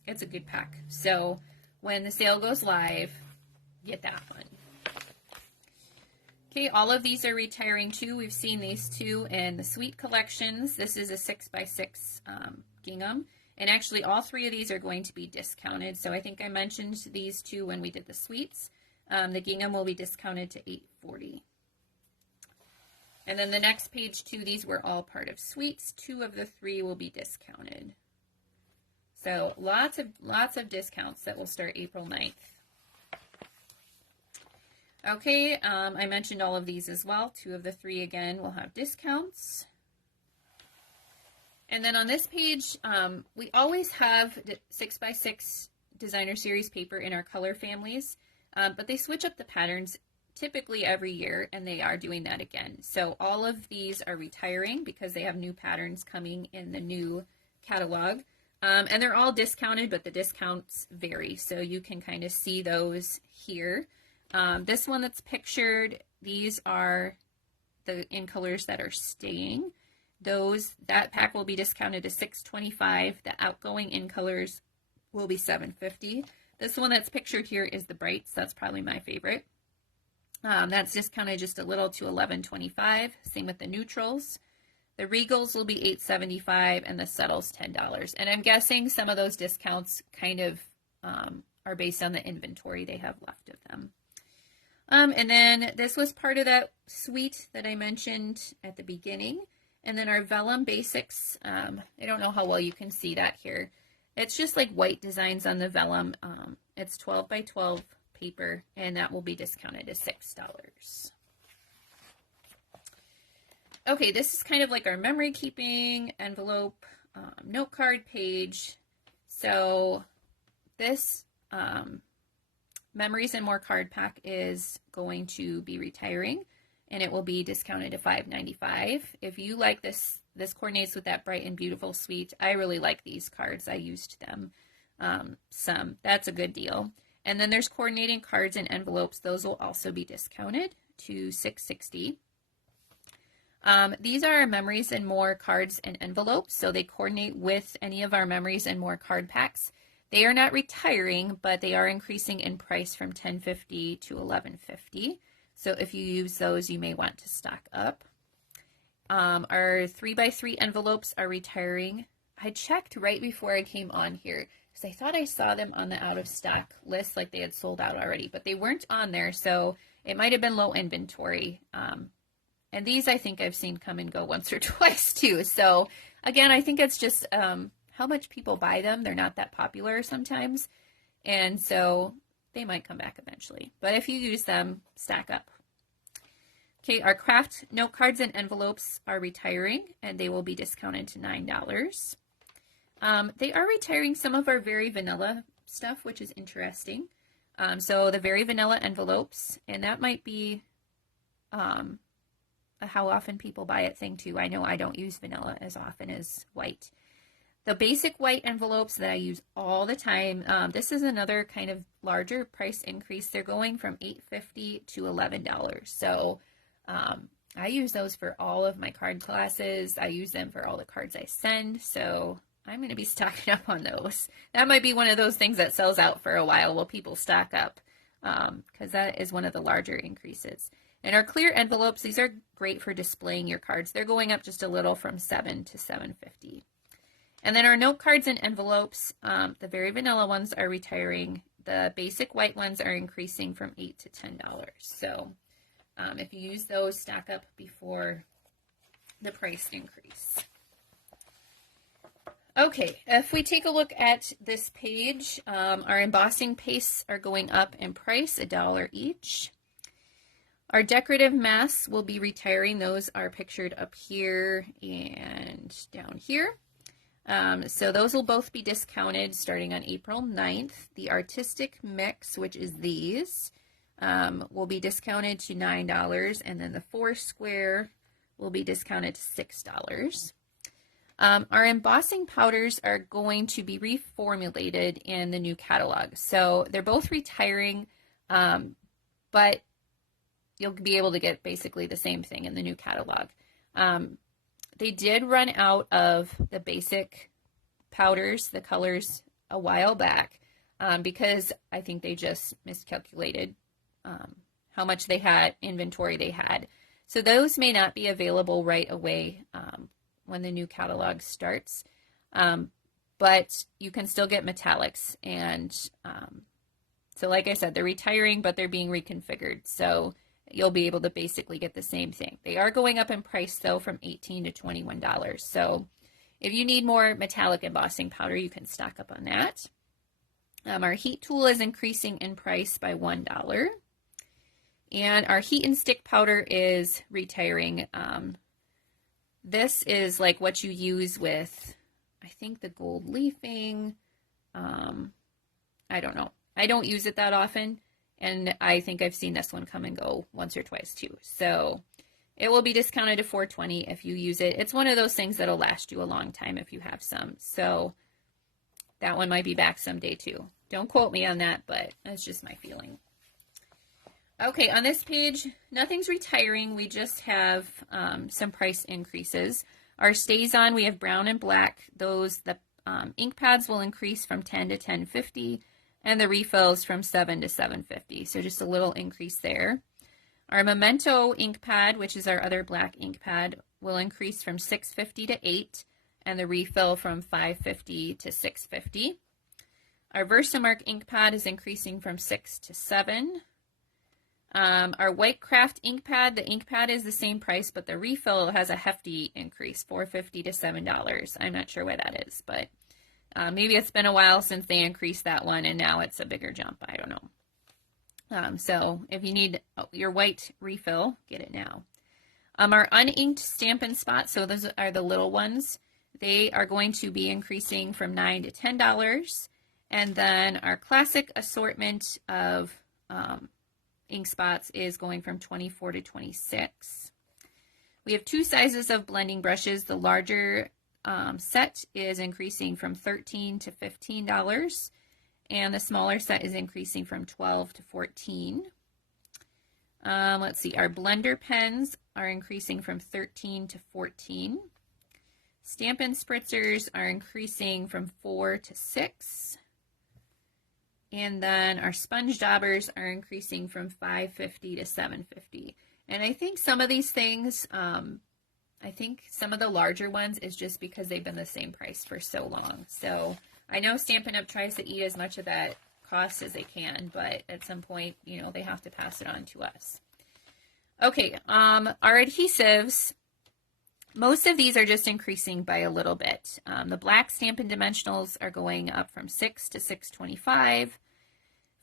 It's a good pack. So when the sale goes live, get that one. Okay, all of these are retiring too. We've seen these two in the Sweet collections. This is a 6x6 gingham. And actually all three of these are going to be discounted. So I think I mentioned these two when we did the Sweets. The gingham will be discounted to $8.40. And then the next page two, these were all part of Sweets. 2 of the 3 will be discounted. So lots of discounts that will start April 9th. Okay, I mentioned all of these as well. 2 of the 3 again will have discounts. And then on this page, we always have 6x6 designer series paper in our color families, but they switch up the patterns typically every year, and they are doing that again. So all of these are retiring because they have new patterns coming in the new catalog. And they're all discounted, but the discounts vary. So you can kind of see those here. This one that's pictured, these are the in colors that are staying. That pack will be discounted to $6.25. The outgoing in colors will be $7.50. This one that's pictured here is the brights. That's probably my favorite. That's discounted just a little to $11.25. Same with the neutrals. The regals will be $8.75 and the subtles $10. And I'm guessing some of those discounts kind of are based on the inventory they have left of them. And then this was part of that suite that I mentioned at the beginning. And then our vellum basics, I don't know how well you can see that here. It's just like white designs on the vellum. It's 12 by 12 paper, and that will be discounted to $6. Okay, this is kind of like our memory keeping envelope note card page. So this Memories and More card pack is going to be retiring, and it will be discounted to $5.95. If you like this coordinates with that Bright and Beautiful suite. I really like these cards. I used them some. That's a good deal. And then there's coordinating cards and envelopes. Those will also be discounted to $6.60. These are our Memories and More cards and envelopes, so they coordinate with any of our Memories and More card packs. They are not retiring, but they are increasing in price from $10.50 to $11.50. So if you use those, you may want to stock up. Our 3x3 envelopes are retiring. I checked right before I came on here because I thought I saw them on the out of stock list, like they had sold out already, but they weren't on there, so it might have been low inventory. And these I think I've seen come and go once or twice too. So again, I think it's just how much people buy them. They're not that popular sometimes, and so they might come back eventually. But if you use them, stack up. Okay, our craft note cards and envelopes are retiring, and they will be discounted to $9. They are retiring some of our Very Vanilla stuff, which is interesting. So the Very Vanilla envelopes, and that might be a how often people buy it thing too. I know I don't use vanilla as often as white. The basic white envelopes that I use all the time, this is another kind of larger price increase. They're going from $8.50 to $11. So I use those for all of my card classes. I use them for all the cards I send. So I'm going to be stocking up on those. That might be one of those things that sells out for a while while people stock up, because that is one of the larger increases. And our clear envelopes, these are great for displaying your cards. They're going up just a little from $7 to $7.50. And then our note cards and envelopes, the Very Vanilla ones are retiring. The basic white ones are increasing from $8 to $10. So if you use those, stock up before the price increase. Okay, if we take a look at this page, our embossing pastes are going up in price, $1 each. Our decorative masks will be retiring. Those are pictured up here and down here. So those will both be discounted starting on April 9th. The artistic mix, which is these, will be discounted to $9, and then the 4 square will be discounted to $6. Our embossing powders are going to be reformulated in the new catalog. So they're both retiring, but you'll be able to get basically the same thing in the new catalog. They did run out of the basic powders, the colors, a while back, because I think they just miscalculated how much they had, inventory they had. So those may not be available right away when the new catalog starts. But you can still get metallics. And so like I said, they're retiring, but they're being reconfigured. So you'll be able to basically get the same thing. They are going up in price though from $18 to $21. So if you need more metallic embossing powder, you can stock up on that. Our heat tool is increasing in price by $1. And our heat and stick powder is retiring. This is like what you use with, I think, the gold leafing. I don't know. I don't use it that often. And I think I've seen this one come and go once or twice too. So it will be discounted to $4.20 if you use it. It's one of those things that'll last you a long time if you have some. So that one might be back someday too. Don't quote me on that, but that's just my feeling. Okay, on this page, nothing's retiring. We just have some price increases. Our stays on, we have brown and black. The ink pads will increase from $10 to $10.50, and the refills from $7 to $7.50. So just a little increase there. Our Memento ink pad, which is our other black ink pad, will increase from $6.50 to $8, and the refill from $5.50 to $6.50. Our Versamark ink pad is increasing from $6 to $7. Our White Craft ink pad, the ink pad is the same price, but the refill has a hefty increase, $4.50 to $7. I'm not sure why that is, but maybe it's been a while since they increased that one, and now it's a bigger jump. I don't know. So if you need your white refill, get it now. Our uninked Stampin' spots, so those are the little ones, they are going to be increasing from $9 to $10. And then our classic assortment of ink spots is going from $24 to $26. We have two sizes of blending brushes. The larger set is increasing from $13 to $15, and the smaller set is increasing from $12 to $14. Let's see, our blender pens are increasing from $13 to $14. Stampin' spritzers are increasing from $4 to $6. And then our sponge daubers are increasing from $5.50 to $7.50. And I think some of these things, I think some of the larger ones is just because they've been the same price for so long. So I know Stampin' Up! Tries to eat as much of that cost as they can, but at some point, you know, they have to pass it on to us. Okay, our adhesives, most of these are just increasing by a little bit. The black Stampin' Dimensionals are going up from $6 to $6.25.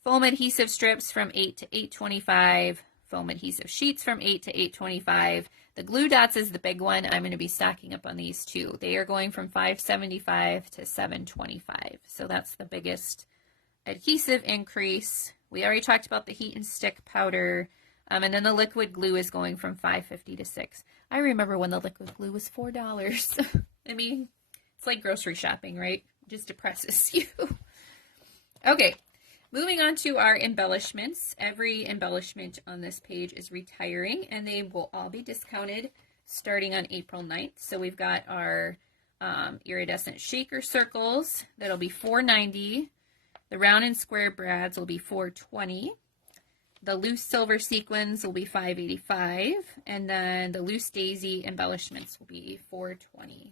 Foam adhesive strips from $8 to $8.25. Foam adhesive sheets from $8 to $8.25. The glue dots is the big one. I'm going to be stocking up on these too. They are going from $5.75 to $7.25. So that's the biggest adhesive increase. We already talked about the heat and stick powder. And then the liquid glue is going from $5.50 to $6. I remember when the liquid glue was $4. I mean, it's like grocery shopping, right? It just depresses you. Okay, moving on to our embellishments. Every embellishment on this page is retiring, and they will all be discounted starting on April 9th. So we've got our iridescent shaker circles. That'll be $4.90. The round and square brads will be $4.20. The loose silver sequins will be $5.85, and then the loose daisy embellishments will be $4.20.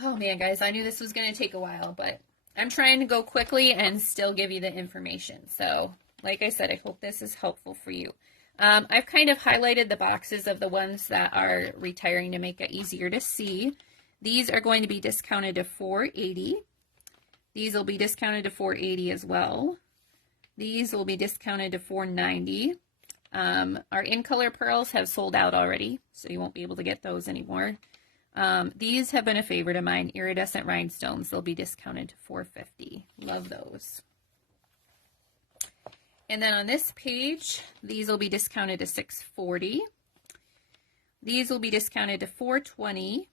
Oh man, guys, I knew this was going to take a while, but I'm trying to go quickly and still give you the information. So, like I said, I hope this is helpful for you. I've kind of highlighted the boxes of the ones that are retiring to make it easier to see. These are going to be discounted to $4.80. These will be discounted to $4.80 as well. These will be discounted to $4.90. Our in-color pearls have sold out already, so you won't be able to get those anymore. These have been a favorite of mine, iridescent rhinestones. They'll be discounted to $4.50. Love those. And then on this page, these will be discounted to $6.40. These will be discounted to $4.20.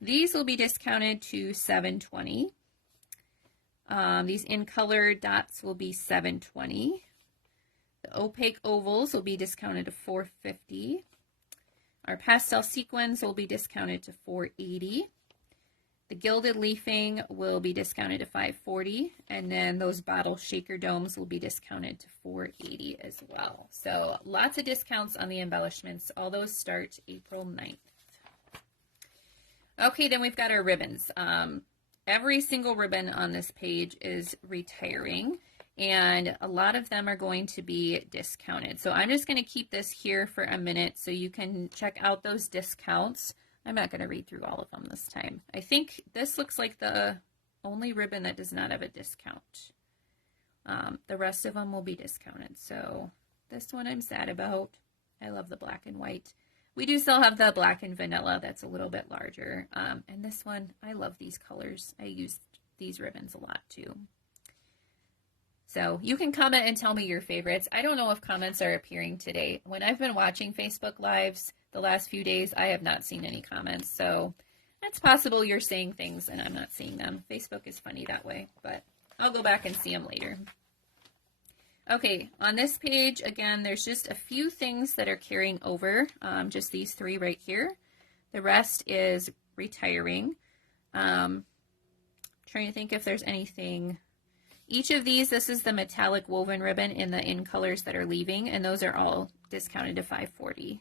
These will be discounted to $7.20. These in-color dots will be $7.20. The opaque ovals will be discounted to $4.50. Our pastel sequins will be discounted to $4.80. The gilded leafing will be discounted to $5.40, and then those bottle shaker domes will be discounted to $4.80 as well. So lots of discounts on the embellishments. All those start April 9th. Okay, then we've got our ribbons. Every single ribbon on this page is retiring, and a lot of them are going to be discounted. So I'm just going to keep this here for a minute so you can check out those discounts. I'm not going to read through all of them this time. I think this looks like the only ribbon that does not have a discount. The rest of them will be discounted. So this one I'm sad about. I love the black and white. We do still have the black and vanilla that's a little bit larger. And this one, I love these colors. I use these ribbons a lot too. So you can comment and tell me your favorites. I don't know if comments are appearing today. When I've been watching Facebook Lives the last few days, I have not seen any comments. So it's possible you're saying things and I'm not seeing them. Facebook is funny that way, but I'll go back and see them later. Okay, on this page, again, there's just a few things that are carrying over, just these three right here. The rest is retiring. Trying to think if there's anything. Each of these, this is the metallic woven ribbon in the in colors that are leaving, and those are all discounted to $5.40.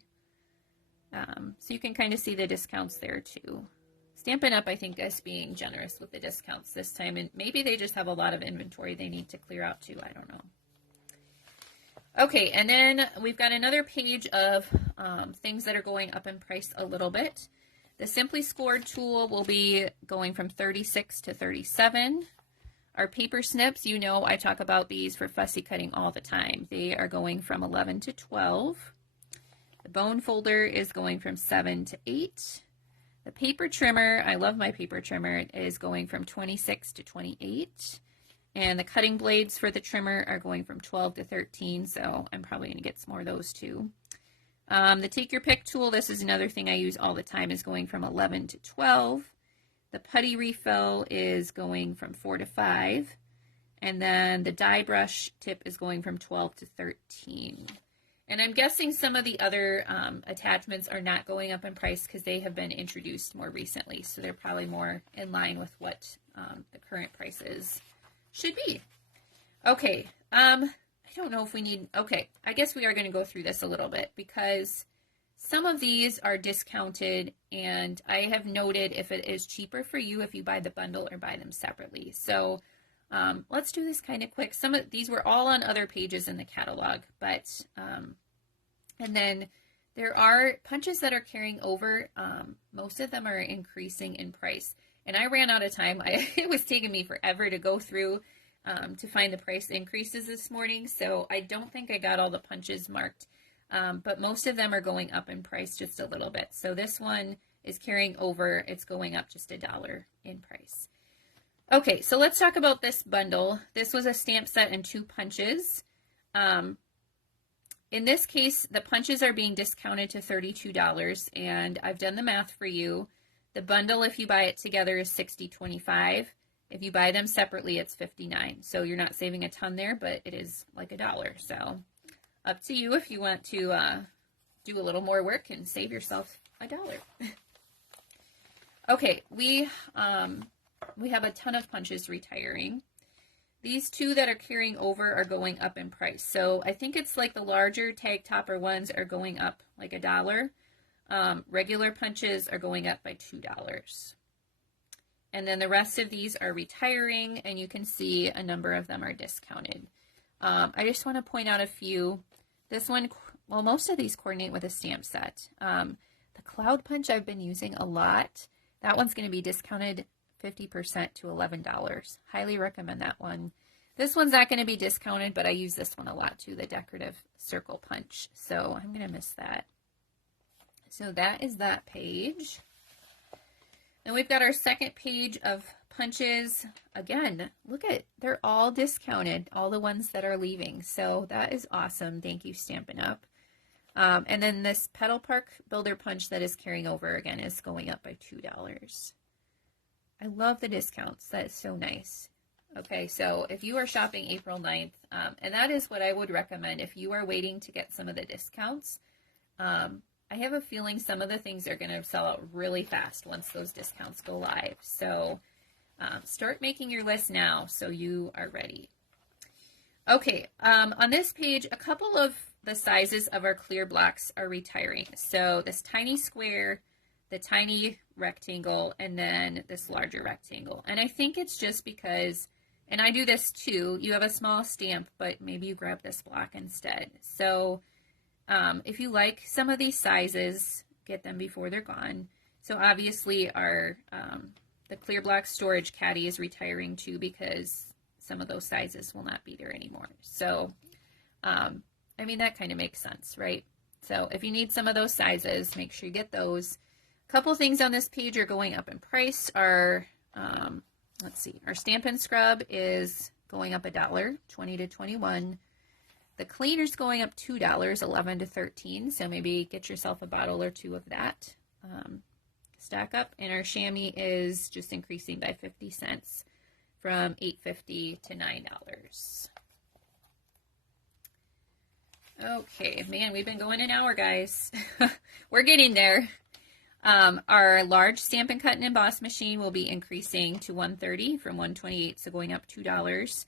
So you can kind of see the discounts there too. Stampin' Up, I think, is being generous with the discounts this time, and maybe they just have a lot of inventory they need to clear out too. I don't know. Okay, and then we've got another page of things that are going up in price a little bit. The Simply Scored tool will be going from $36 to $37. Our paper snips, you know I talk about these for fussy cutting all the time. They are going from $11 to $12. The bone folder is going from $7 to $8. The paper trimmer, I love my paper trimmer, is going from $26 to $28. And the cutting blades for the trimmer are going from $12 to $13, so I'm probably going to get some more of those too. The Take Your Pick tool, this is another thing I use all the time, is going from $11 to $12. The putty refill is going from $4 to $5. And then the die brush tip is going from $12 to $13. And I'm guessing some of the other attachments are not going up in price because they have been introduced more recently. So they're probably more in line with what the current prices should be. Okay, I don't know if we need, okay, I guess we are going to go through this a little bit because some of these are discounted and I have noted if it is cheaper for you if you buy the bundle or buy them separately. So let's do this kind of quick. Some of these were all on other pages in the catalog, but, and then there are punches that are carrying over. Most of them are increasing in price. And I ran out of time. It was taking me forever to go through to find the price increases this morning. So I don't think I got all the punches marked, but most of them are going up in price just a little bit. So this one is carrying over. It's going up just $1 in price. Okay, so let's talk about this bundle. This was a stamp set and 2 punches. In this case, the punches are being discounted to $32, and I've done the math for you. The bundle, if you buy it together, is $60.25. If you buy them separately, it's $59. So you're not saving a ton there, but it is like $1. So up to you if you want to do a little more work and save yourself $1. Okay, we have a ton of punches retiring. These 2 that are carrying over are going up in price. So I think it's like the larger tag topper ones are going up like $1. Regular punches are going up by $2. And then the rest of these are retiring, and you can see a number of them are discounted. I just want to point out a few. This one, well, most of these coordinate with a stamp set. The cloud punch I've been using a lot. That one's going to be discounted 50% to $11. Highly recommend that one. This one's not going to be discounted, but I use this one a lot too, the decorative circle punch. So I'm going to miss that. So that is that page. Then we've got our second page of punches. Again, look at, they're all discounted, all the ones that are leaving. So that is awesome. Thank you, Stampin' Up. And then this Petal Park Builder punch that is carrying over again is going up by $2. I love the discounts. That is so nice. Okay, so if you are shopping April 9th, and that is what I would recommend if you are waiting to get some of the discounts, I have a feeling some of the things are going to sell out really fast once those discounts go live. So start making your list now so you are ready. Okay, on this page, a couple of the sizes of our clear blocks are retiring. So this tiny square, the tiny rectangle, and then this larger rectangle. And I think it's just because, and I do this too, you have a small stamp, but maybe you grab this block instead. So if you like some of these sizes, get them before they're gone. So obviously our the clear block storage caddy is retiring too because some of those sizes will not be there anymore. So I mean, that kind of makes sense, right? So if you need some of those sizes, make sure you get those. A couple things on this page are going up in price. Our let's see, our Stampin' Scrub is going up $1, 20 to 21. The cleaner's going up $2, 11 to 13. So maybe get yourself a bottle or two of that. Stack up. And our chamois is just increasing by 50 cents from $8.50 to $9. Okay, man, we've been going an hour, guys. We're getting there. Our large Stampin' Cut and Emboss machine will be increasing to $130 from $128, so going up $2.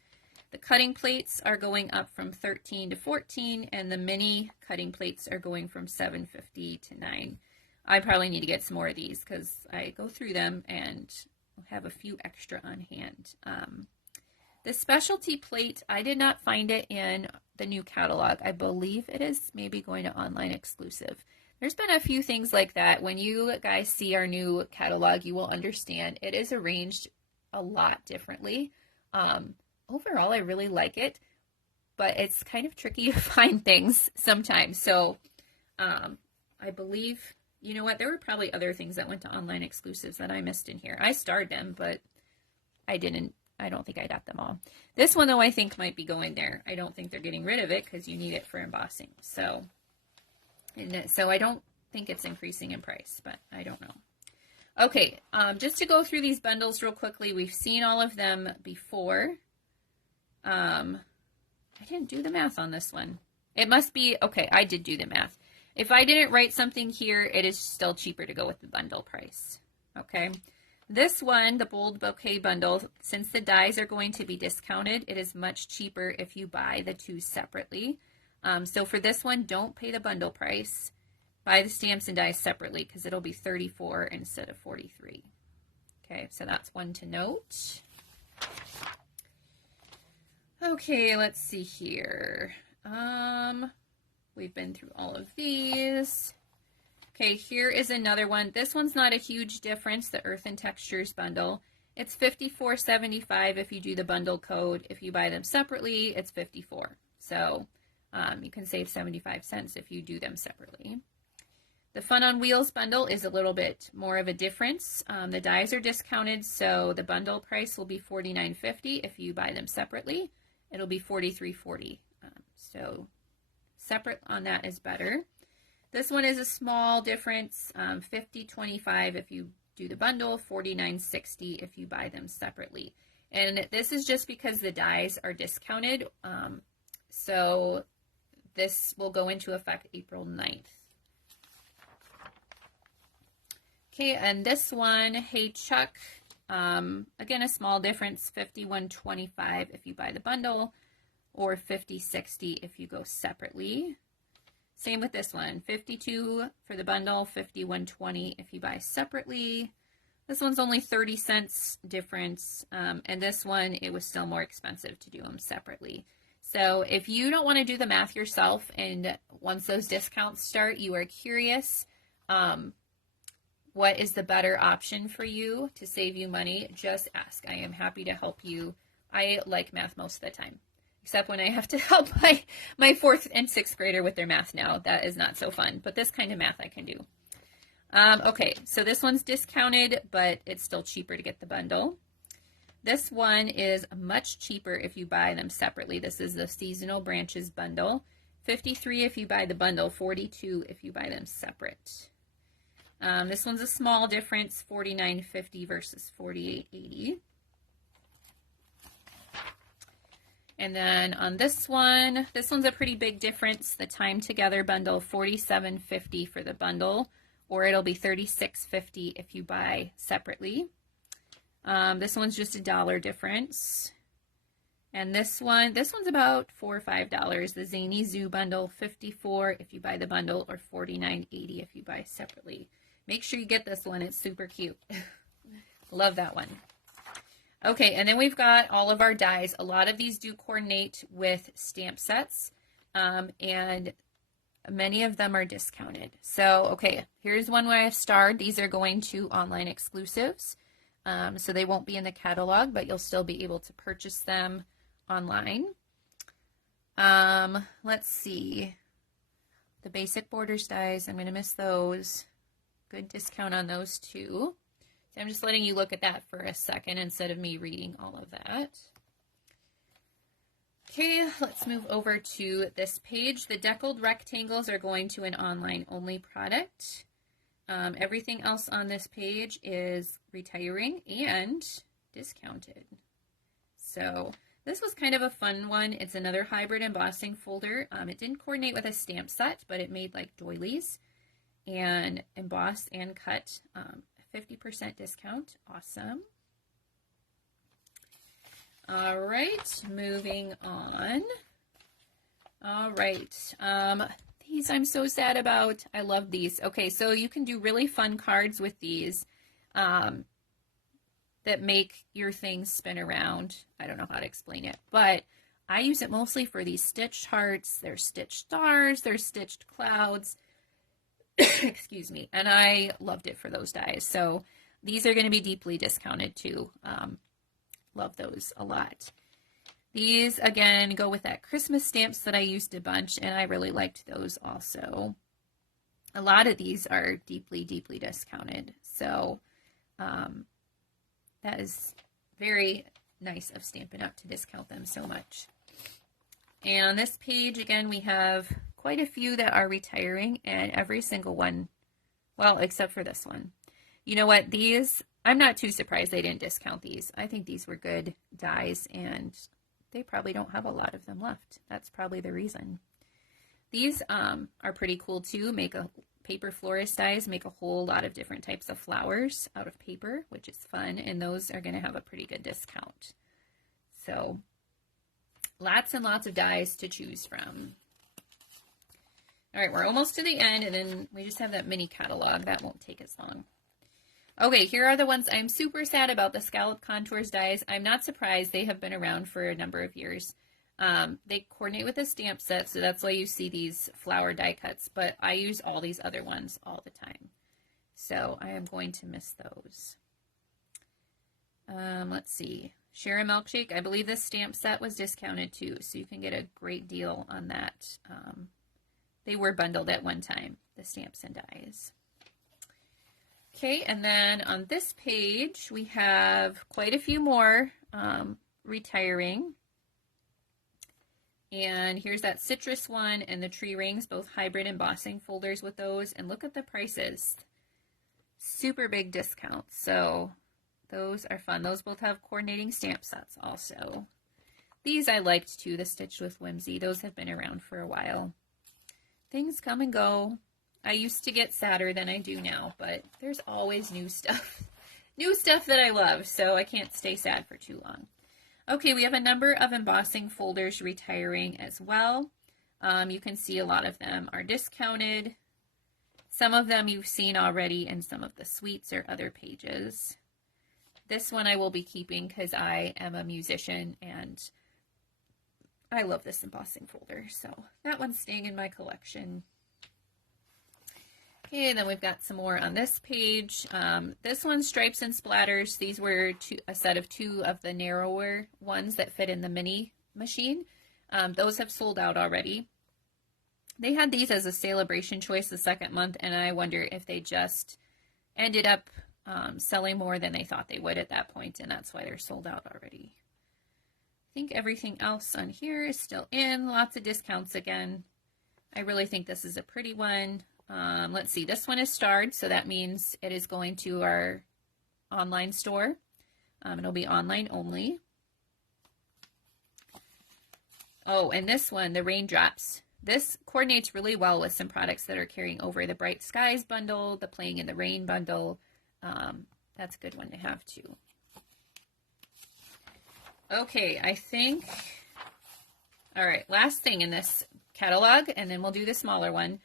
The cutting plates are going up from $13 to $14, and the mini cutting plates are going from $7.50 to $9. I probably need to get some more of these because I go through them and have a few extra on hand. The specialty plate, I did not find it in the new catalog. I believe it is maybe going to online exclusive. There's been a few things like that. When you guys see our new catalog, you will understand it is arranged a lot differently. Overall, I really like it, but it's kind of tricky to find things sometimes. So I believe, you know what, there were probably other things that went to online exclusives that I missed in here. I starred them, but I don't think I got them all. This one, though, I think might be going there. I don't think they're getting rid of it because you need it for embossing. So I don't think it's increasing in price, but I don't know. Okay, just to go through these bundles real quickly, we've seen all of them before. I didn't do the math on this one. It must be, okay, I did do the math. If I didn't write something here, it is still cheaper to go with the bundle price. Okay. This one, the Bold Bouquet Bundle, since the dies are going to be discounted, it is much cheaper if you buy the two separately. So for this one, don't pay the bundle price. Buy the stamps and dies separately because it'll be $34 instead of $43. Okay, so that's one to note. Okay, let's see here. We've been through all of these. Okay, here is another one. This one's not a huge difference, the Earth and Textures bundle. It's $54.75 if you do the bundle code. If you buy them separately, it's $54. So you can save 75 cents if you do them separately. The Fun on Wheels bundle is a little bit more of a difference. The dies are discounted, so the bundle price will be $49.50. If you buy them separately, it'll be $43.40. So separate on that is better. This one is a small difference, $50.25 if you do the bundle, $49.60 if you buy them separately. And this is just because the dies are discounted. So this will go into effect April 9th. Okay, and this one, Hey Chuck, again, a small difference, $51.25 if you buy the bundle, or $50.60 if you go separately. Same with this one, $52 for the bundle, $51.20 if you buy separately. This one's only 30 cents difference, and this one, it was still more expensive to do them separately. So if you don't want to do the math yourself, and once those discounts start, you are curious, what is the better option for you to save you money, just ask. I am happy to help you. I like math most of the time, except when I have to help my 4th and 6th grader with their math now. That is not so fun, but this kind of math I can do. Okay, so this one's discounted, but it's still cheaper to get the bundle. This one is much cheaper if you buy them separately. This is the Seasonal Branches bundle. $53 if you buy the bundle, $42 if you buy them separate. This one's a small difference, $49.50 versus $48.80. And then on this one's a pretty big difference. The Time Together bundle, $47.50 for the bundle, or it'll be $36.50 if you buy separately. This one's just $1 difference. And this one's about $4 or $5. The Zany Zoo bundle, $54 if you buy the bundle, or $49.80 if you buy separately. Make sure you get this one. It's super cute. Love that one. Okay, and then we've got all of our dies. A lot of these do coordinate with stamp sets, and many of them are discounted. So, okay, here's one where I've starred. These are going to online exclusives, so they won't be in the catalog, but you'll still be able to purchase them online. Let's see. The basic borders dies, I'm going to miss those. Good discount on those too. So I'm just letting you look at that for a second instead of me reading all of that. Okay, let's move over to this page. The deckled rectangles are going to an online only product. Everything else on this page is retiring and discounted. So this was kind of a fun one. It's another hybrid embossing folder. It didn't coordinate with a stamp set, but it made like doilies and embossed and cut. 50% discount. Awesome. All right, moving on. All right. These I'm so sad about. I love these. Okay, so you can do really fun cards with these that make your things spin around. I don't know how to explain it, but I use it mostly for these stitched hearts. There's stitched stars. There's stitched clouds. Excuse me. And I loved it for those dies. So these are going to be deeply discounted too. Love those a lot. These, again, go with that Christmas stamps that I used a bunch, and I really liked those also. A lot of these are deeply, deeply discounted. So that is very nice of Stampin' Up! To discount them so much. And on this page, again, we have quite a few that are retiring, and every single one, well, except for this one. You know what? These, I'm not too surprised they didn't discount these. I think these were good dies, and they probably don't have a lot of them left. That's probably the reason. These are pretty cool too. Make a paper florist dies, make a whole lot of different types of flowers out of paper, which is fun, and those are going to have a pretty good discount. So lots and lots of dies to choose from. All right, we're almost to the end, and then we just have that mini catalog. That won't take as long. Okay, here are the ones I'm super sad about, the Scallop Contours dies. I'm not surprised. They have been around for a number of years. They coordinate with a stamp set, so that's why you see these flower die cuts, but I use all these other ones all the time. So I am going to miss those. Let's see. Share a Milkshake. I believe this stamp set was discounted too, so you can get a great deal on that. They were bundled at one time, the stamps and dies. Okay, and then on this page, we have quite a few more retiring. And here's that citrus one and the tree rings, both hybrid embossing folders with those. And look at the prices. Super big discounts. So those are fun. Those both have coordinating stamp sets also. These I liked too, the Stitched with Whimsy. Those have been around for a while. Things come and go. I used to get sadder than I do now, but there's always new stuff. New stuff that I love, so I can't stay sad for too long. Okay, we have a number of embossing folders retiring as well. You can see a lot of them are discounted. Some of them you've seen already in some of the suites or other pages. This one I will be keeping because I am a musician and I love this embossing folder. So that one's staying in my collection. Okay, then we've got some more on this page. This one's Stripes and Splatters. These were a set of 2 of the narrower ones that fit in the mini machine. Those have sold out already. They had these as a celebration choice the second month, and I wonder if they just ended up selling more than they thought they would at that point, and that's why they're sold out already. I think everything else on here is still in. Lots of discounts again. I really think this is a pretty one. Let's see, this one is starred, so that means it is going to our online store. It'll be online only. Oh, and this one, the raindrops. This coordinates really well with some products that are carrying over. The Bright Skies bundle, the Playing in the Rain bundle. That's a good one to have too. Okay, I think, all right, last thing in this catalog, and then we'll do the smaller one.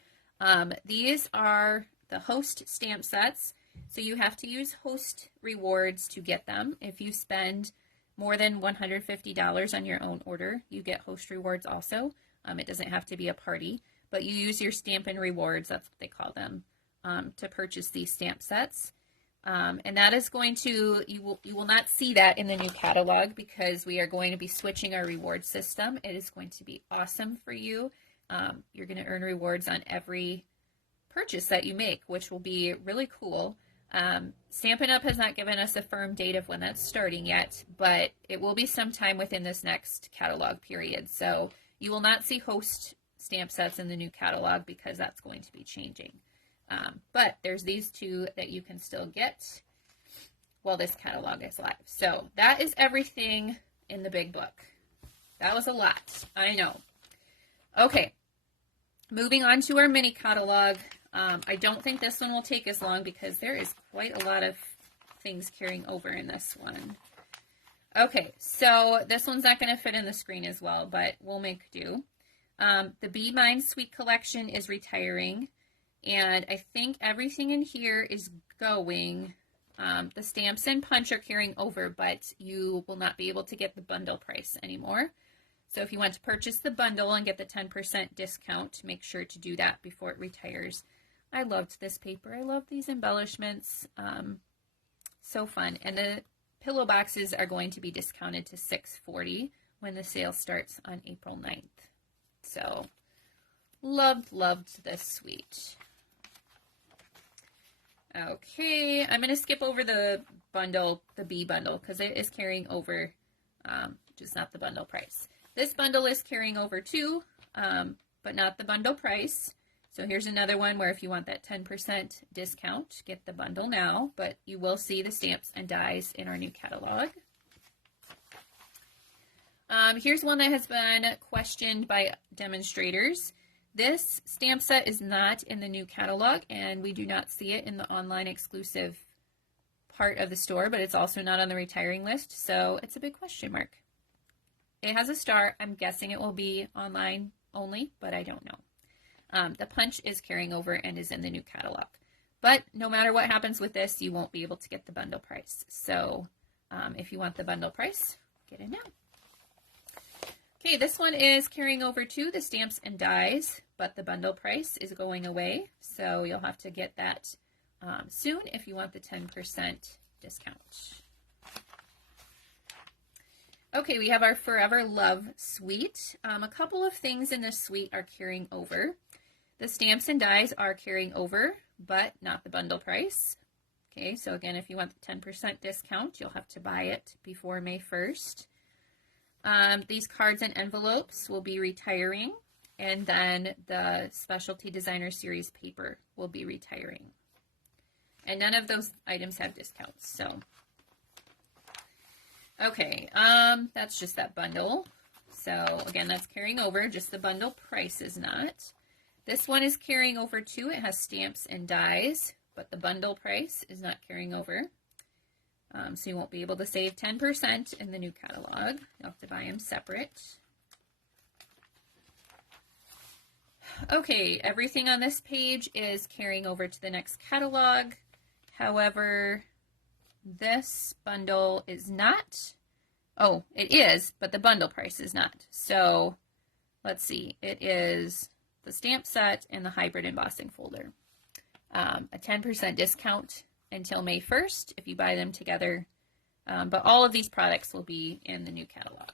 These are the host stamp sets. So you have to use host rewards to get them. If you spend more than $150 on your own order, you get host rewards also. It doesn't have to be a party, but you use your Stampin' rewards, that's what they call them, to purchase these stamp sets. And that is going to, you will not see that in the new catalog because we are going to be switching our reward system. It is going to be awesome for you. You're going to earn rewards on every purchase that you make, which will be really cool. Stampin' Up! Has not given us a firm date of when that's starting yet, but it will be sometime within this next catalog period. So you will not see host stamp sets in the new catalog because that's going to be changing. But there's these two that you can still get while this catalog is live. So that is everything in the big book. That was a lot, I know. Okay, moving on to our mini catalog. I don't think this one will take as long because there is quite a lot of things carrying over in this one. Okay, so this one's not going to fit in the screen as well, but we'll make do. The Be Mine Sweet Collection is retiring, and I think everything in here is going. The stamps and punch are carrying over, but you will not be able to get the bundle price anymore. So if you want to purchase the bundle and get the 10% discount, make sure to do that before it retires. I loved this paper. I love these embellishments. So fun. And the pillow boxes are going to be discounted to $6.40 when the sale starts on April 9th. So loved this suite. Okay, I'm going to skip over the bundle, the B bundle, because it is carrying over, just not the bundle price. This bundle is carrying over too, but not the bundle price. So here's another one where if you want that 10% discount, get the bundle now, but you will see the stamps and dies in our new catalog. Here's one that has been questioned by demonstrators. This stamp set is not in the new catalog, and we do not see it in the online exclusive part of the store, but it's also not on the retiring list, so it's a big question mark. It has a star. I'm guessing it will be online only, but I don't know. The punch is carrying over and is in the new catalog. But no matter what happens with this, you won't be able to get the bundle price. So if you want the bundle price, get it now. Okay, this one is carrying over to the stamps and dies, but the bundle price is going away. So you'll have to get that soon if you want the 10% discount. Okay, we have our Forever Love suite. A couple of things in this suite are carrying over. The stamps and dies are carrying over, but not the bundle price. Okay, so again, if you want the 10% discount, you'll have to buy it before May 1st. These cards and envelopes will be retiring, and then the Specialty Designer Series paper will be retiring. And none of those items have discounts, so. Okay, that's just that bundle. So again, that's carrying over, just the bundle price is not. This one is carrying over too. It has stamps and dies, but the bundle price is not carrying over. So you won't be able to save 10% in the new catalog. You'll have to buy them separate. Okay, everything on this page is carrying over to the next catalog. However, this bundle is not. Oh, it is, but the bundle price is not. So let's see. It is the stamp set and the hybrid embossing folder. A 10% discount until May 1st if you buy them together. But all of these products will be in the new catalog.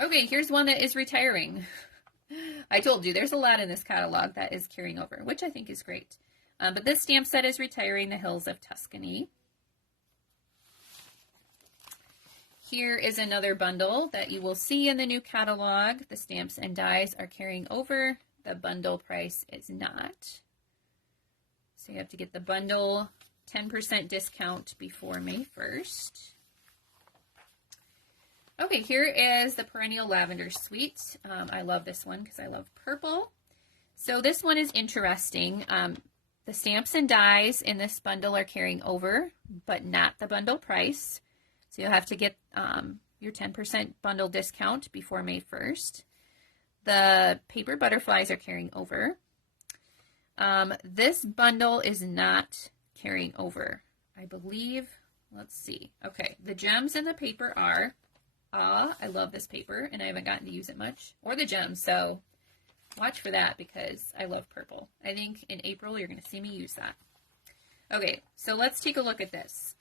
Okay, here's one that is retiring. I told you there's a lot in this catalog that is carrying over, which I think is great. But this stamp set is retiring, The Hills of Tuscany. Here is another bundle that you will see in the new catalog. The stamps and dies are carrying over. The bundle price is not. So you have to get the bundle 10% discount before May 1st. Okay, here is the Perennial Lavender Suite. I love this one because I love purple. So this one is interesting. The stamps and dies in this bundle are carrying over, but not the bundle price. So you'll have to get your 10% bundle discount before May 1st. The paper butterflies are carrying over. This bundle is not carrying over, I believe. Let's see. Okay, the gems in the paper are, I love this paper, and I haven't gotten to use it much, or the gems, so watch for that because I love purple. I think in April you're going to see me use that. Okay, so let's take a look at this.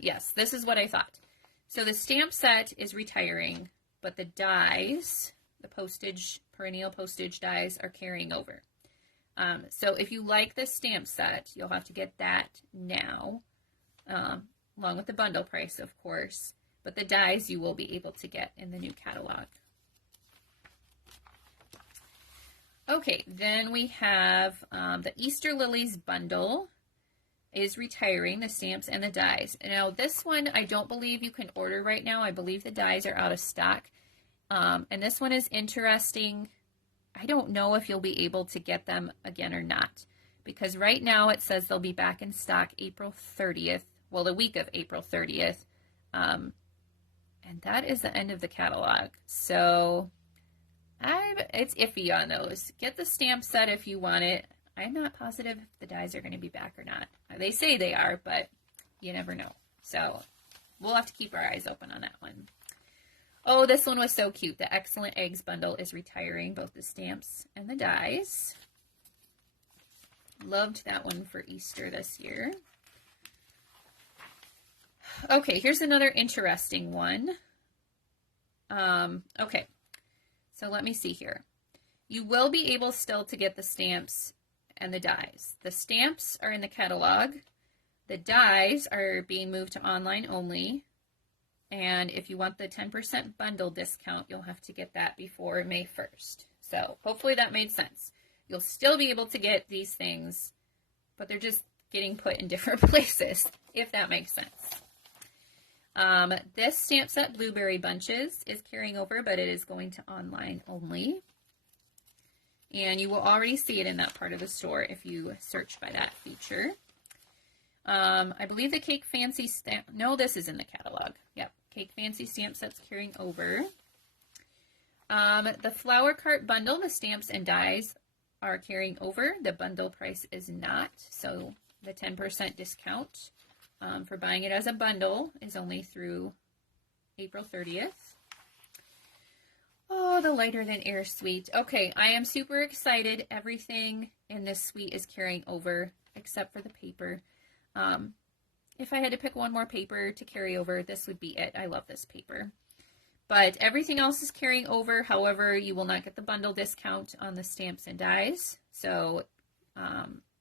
Yes, this is what I thought. So the stamp set is retiring, but the dies, the postage, perennial postage dies are carrying over. So if you like this stamp set, you'll have to get that now, along with the bundle price, of course. But the dies you will be able to get in the new catalog. Okay, then we have the Easter Lilies bundle is retiring, the stamps and the dies. Now this one I don't believe you can order right now. I believe the dies are out of stock. And this one is interesting. I don't know if you'll be able to get them again or not, because right now it says they'll be back in stock April 30th, well, the week of April 30th. And that is the end of the catalog. So it's iffy on those. Get the stamp set if you want it. I'm not positive if the dies are going to be back or not. They say they are, but you never know. So we'll have to keep our eyes open on that one. Oh, this one was so cute. The Excellent Eggs bundle is retiring, both the stamps and the dies. Loved that one for Easter this year. Okay, here's another interesting one. Okay, so let me see here. You will be able still to get the stamps and the dies. The stamps are in the catalog. The dies are being moved to online only. And if you want the 10% bundle discount, you'll have to get that before May 1st. So hopefully that made sense. You'll still be able to get these things, but they're just getting put in different places, if that makes sense. This stamp set, Blueberry Bunches, is carrying over, but it is going to online only. And you will already see it in that part of the store if you search by that feature. I believe the Cake Fancy stamp, no, this is in the catalog. Yep, Cake Fancy stamp set's carrying over. The Flower Cart bundle, the stamps and dies are carrying over. The bundle price is not, so the 10% discount for buying it as a bundle is only through April 30th. Oh, the Lighter Than Air suite. Okay, I am super excited. Everything in this suite is carrying over except for the paper. If I had to pick one more paper to carry over, this would be it. I love this paper. But everything else is carrying over. However, you will not get the bundle discount on the stamps and dies. So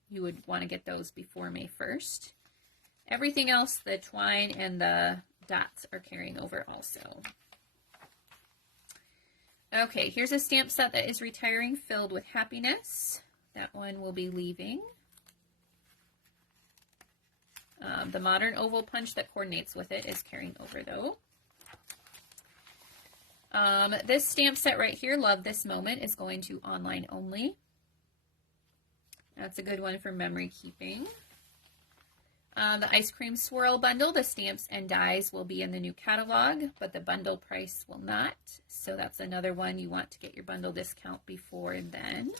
you would want to get those before May 1st. Everything else, the twine and the dots are carrying over also. Okay, here's a stamp set that is retiring, Filled with Happiness. That one will be leaving. The Modern Oval Punch that coordinates with it is carrying over though. This stamp set right here, Love This Moment, is going to online only. That's a good one for memory keeping. The Ice Cream Swirl bundle, the stamps and dies will be in the new catalog, but the bundle price will not. So that's another one you want to get your bundle discount before then.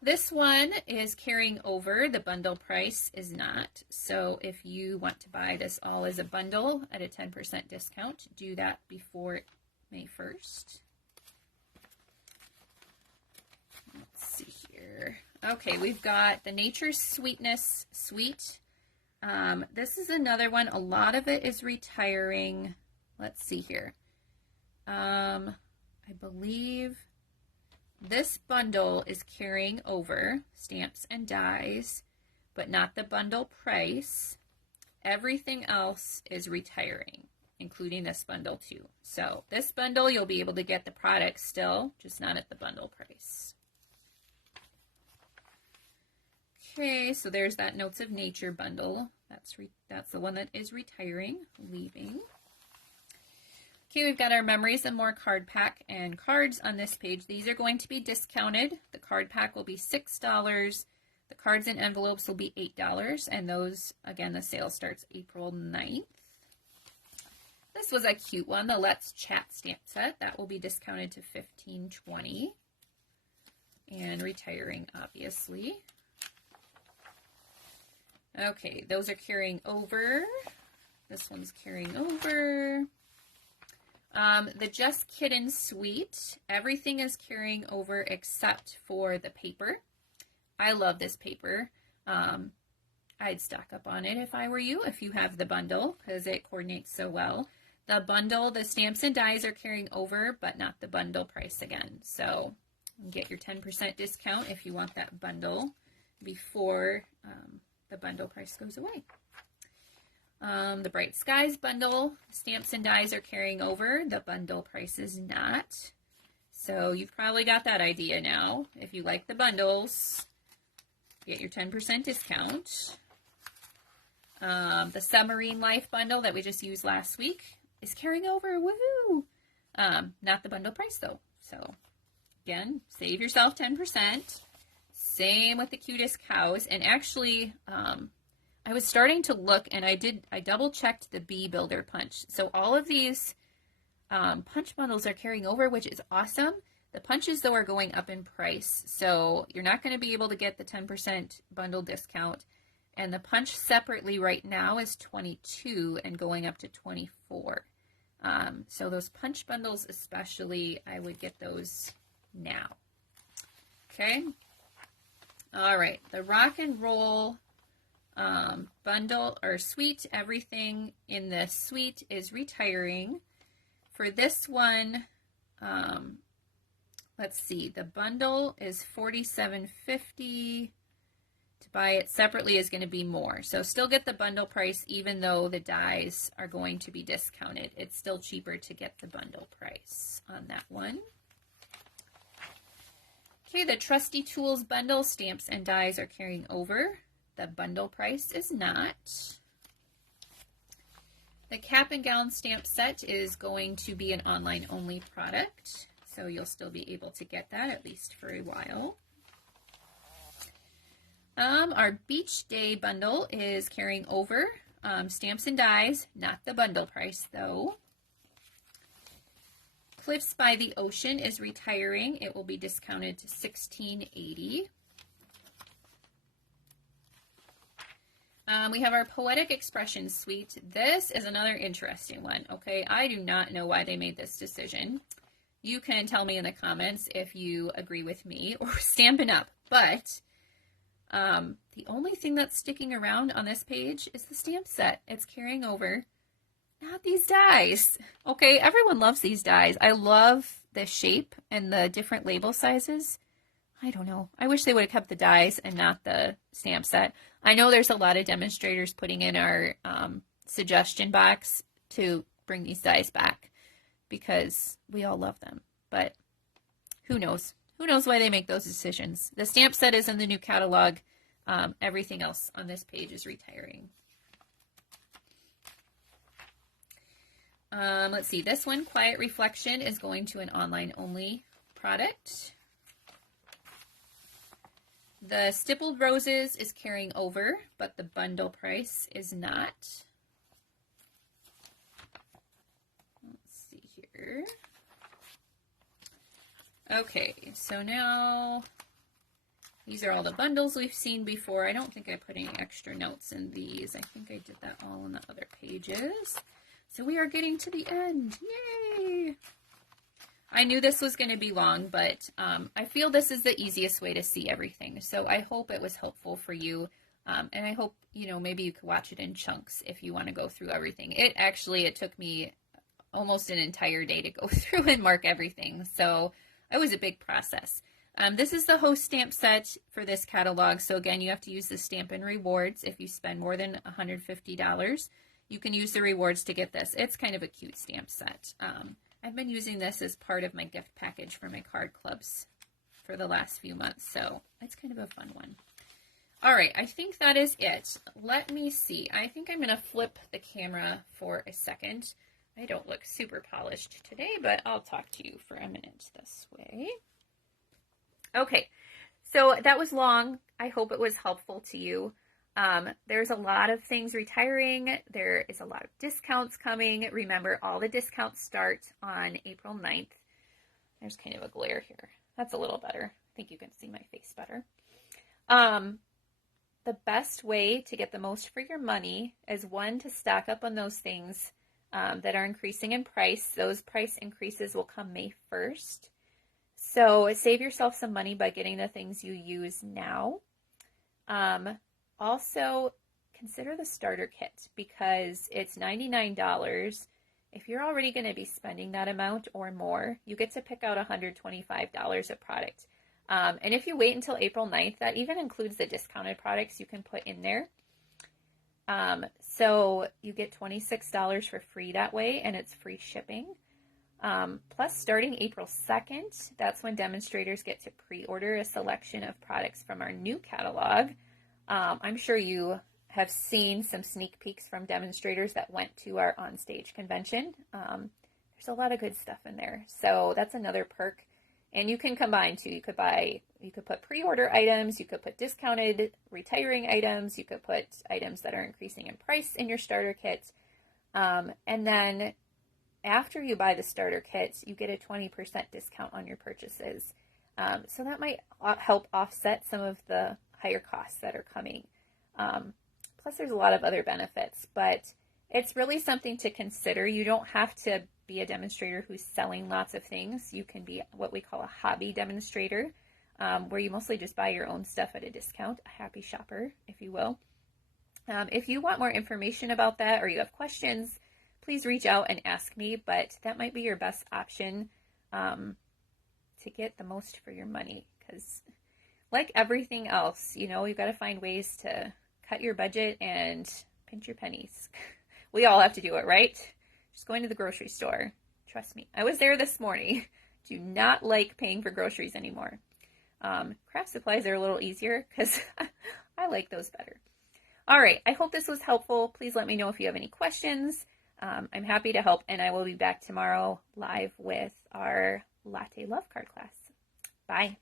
This one is carrying over. The bundle price is not. So if you want to buy this all as a bundle at a 10% discount, do that before May 1st. Let's see here. Okay, we've got the Nature's Sweetness Suite. This is another one. A lot of it is retiring. Let's see here. I believe this bundle is carrying over, stamps and dies, but not the bundle price. Everything else is retiring, including this bundle too. So this bundle, you'll be able to get the product still, just not at the bundle price. Okay, so there's that Notes of Nature bundle. That's the one that is retiring, leaving. Okay, we've got our Memories and More card pack and cards on this page. These are going to be discounted. The card pack will be $6. The cards and envelopes will be $8. And those, again, the sale starts April 9th. This was a cute one, the Let's Chat stamp set. That will be discounted to $15.20. And retiring, obviously. Okay, those are carrying over. This one's carrying over. The Just Kiddin' Suite, everything is carrying over except for the paper. I love this paper. I'd stock up on it if I were you, if you have the bundle, because it coordinates so well. The bundle, the stamps and dies are carrying over, but not the bundle price again. So get your 10% discount if you want that bundle before the bundle price goes away. The Bright Skies bundle, stamps and dies are carrying over. The bundle price is not. So you've probably got that idea now. If you like the bundles, get your 10% discount. The Submarine Life bundle that we just used last week is carrying over. Woohoo! Not the bundle price though. So again, save yourself 10%. Same with the Cutest Cows. And actually, I was starting to look and I double checked the Bee Builder punch. So all of these punch bundles are carrying over, which is awesome. The punches though are going up in price. So you're not going to be able to get the 10% bundle discount. And the punch separately right now is $22 and going up to $24. So those punch bundles especially, I would get those now. Okay. All right. The Rock and Roll bundle or suite, everything in the suite is retiring. For this one, let's see, the bundle is $47.50. To buy it separately is going to be more. So still get the bundle price even though the dies are going to be discounted. It's still cheaper to get the bundle price on that one. Okay, the Trusty Tools bundle, stamps and dies are carrying over. The bundle price is not. The Cap and Gown stamp set is going to be an online only product. So you'll still be able to get that at least for a while. Our Beach Day bundle is carrying over. Stamps and dies, not the bundle price though. Cliffs by the Ocean is retiring. It will be discounted to $16.80. We have our Poetic Expression suite. This is another interesting one, okay? I do not know why they made this decision. You can tell me in the comments if you agree with me or Stampin' Up, but the only thing that's sticking around on this page is the stamp set. It's carrying over, not these dies. Okay, everyone loves these dies. I love the shape and the different label sizes. I don't know. I wish they would have kept the dies and not the stamp set. I know there's a lot of demonstrators putting in our suggestion box to bring these dies back because we all love them. But who knows? Who knows why they make those decisions? The stamp set is in the new catalog. Everything else on this page is retiring. Let's see. This one, Quiet Reflection, is going to an online-only product. The Stippled Roses is carrying over, but the bundle price is not. Let's see here. Okay, so now these are all the bundles we've seen before. I don't think I put any extra notes in these. I think I did that all on the other pages. So we are getting to the end. Yay! I knew this was going to be long, but I feel this is the easiest way to see everything. So I hope it was helpful for you. And I hope, you know, maybe you could watch it in chunks if you want to go through everything. It took me almost an entire day to go through and mark everything. So it was a big process. This is the host stamp set for this catalog. So again, you have to use the Stampin' Rewards. If you spend more than $150, you can use the rewards to get this. It's kind of a cute stamp set. I've been using this as part of my gift package for my card clubs for the last few months. So it's kind of a fun one. All right, I think that is it. Let me see. I think I'm going to flip the camera for a second. I don't look super polished today, but I'll talk to you for a minute this way. Okay, so that was long. I hope it was helpful to you. There's a lot of things retiring. There is a lot of discounts coming. Remember, all the discounts start on April 9th. There's kind of a glare here. That's a little better. I think you can see my face better. The best way to get the most for your money is, one, to stock up on those things that are increasing in price. Those price increases will come May 1st. So save yourself some money by getting the things you use now. Also, consider the starter kit because it's $99. If you're already going to be spending that amount or more, you get to pick out $125 of product. And if you wait until April 9th, that even includes the discounted products you can put in there. So you get $26 for free that way, and it's free shipping. Plus, starting April 2nd, that's when demonstrators get to pre-order a selection of products from our new catalog. I'm sure you have seen some sneak peeks from demonstrators that went to our onstage convention. There's a lot of good stuff in there. So that's another perk. And you can combine too. You could put pre-order items, you could put discounted retiring items, you could put items that are increasing in price in your starter kit. And then after you buy the starter kit, you get a 20% discount on your purchases. So that might help offset some of the higher costs that are coming. Plus there's a lot of other benefits, but it's really something to consider. You don't have to be a demonstrator who's selling lots of things. You can be what we call a hobby demonstrator, where you mostly just buy your own stuff at a discount, a happy shopper, if you will. If you want more information about that or you have questions, please reach out and ask me, but that might be your best option to get the most for your money, because like everything else, you've got to find ways to cut your budget and pinch your pennies. We all have to do it, right? Just going to the grocery store. Trust me. I was there this morning. Do not like paying for groceries anymore. Craft supplies are a little easier because I like those better. All right. I hope this was helpful. Please let me know if you have any questions. I'm happy to help, and I will be back tomorrow live with our Latte Love Card class. Bye.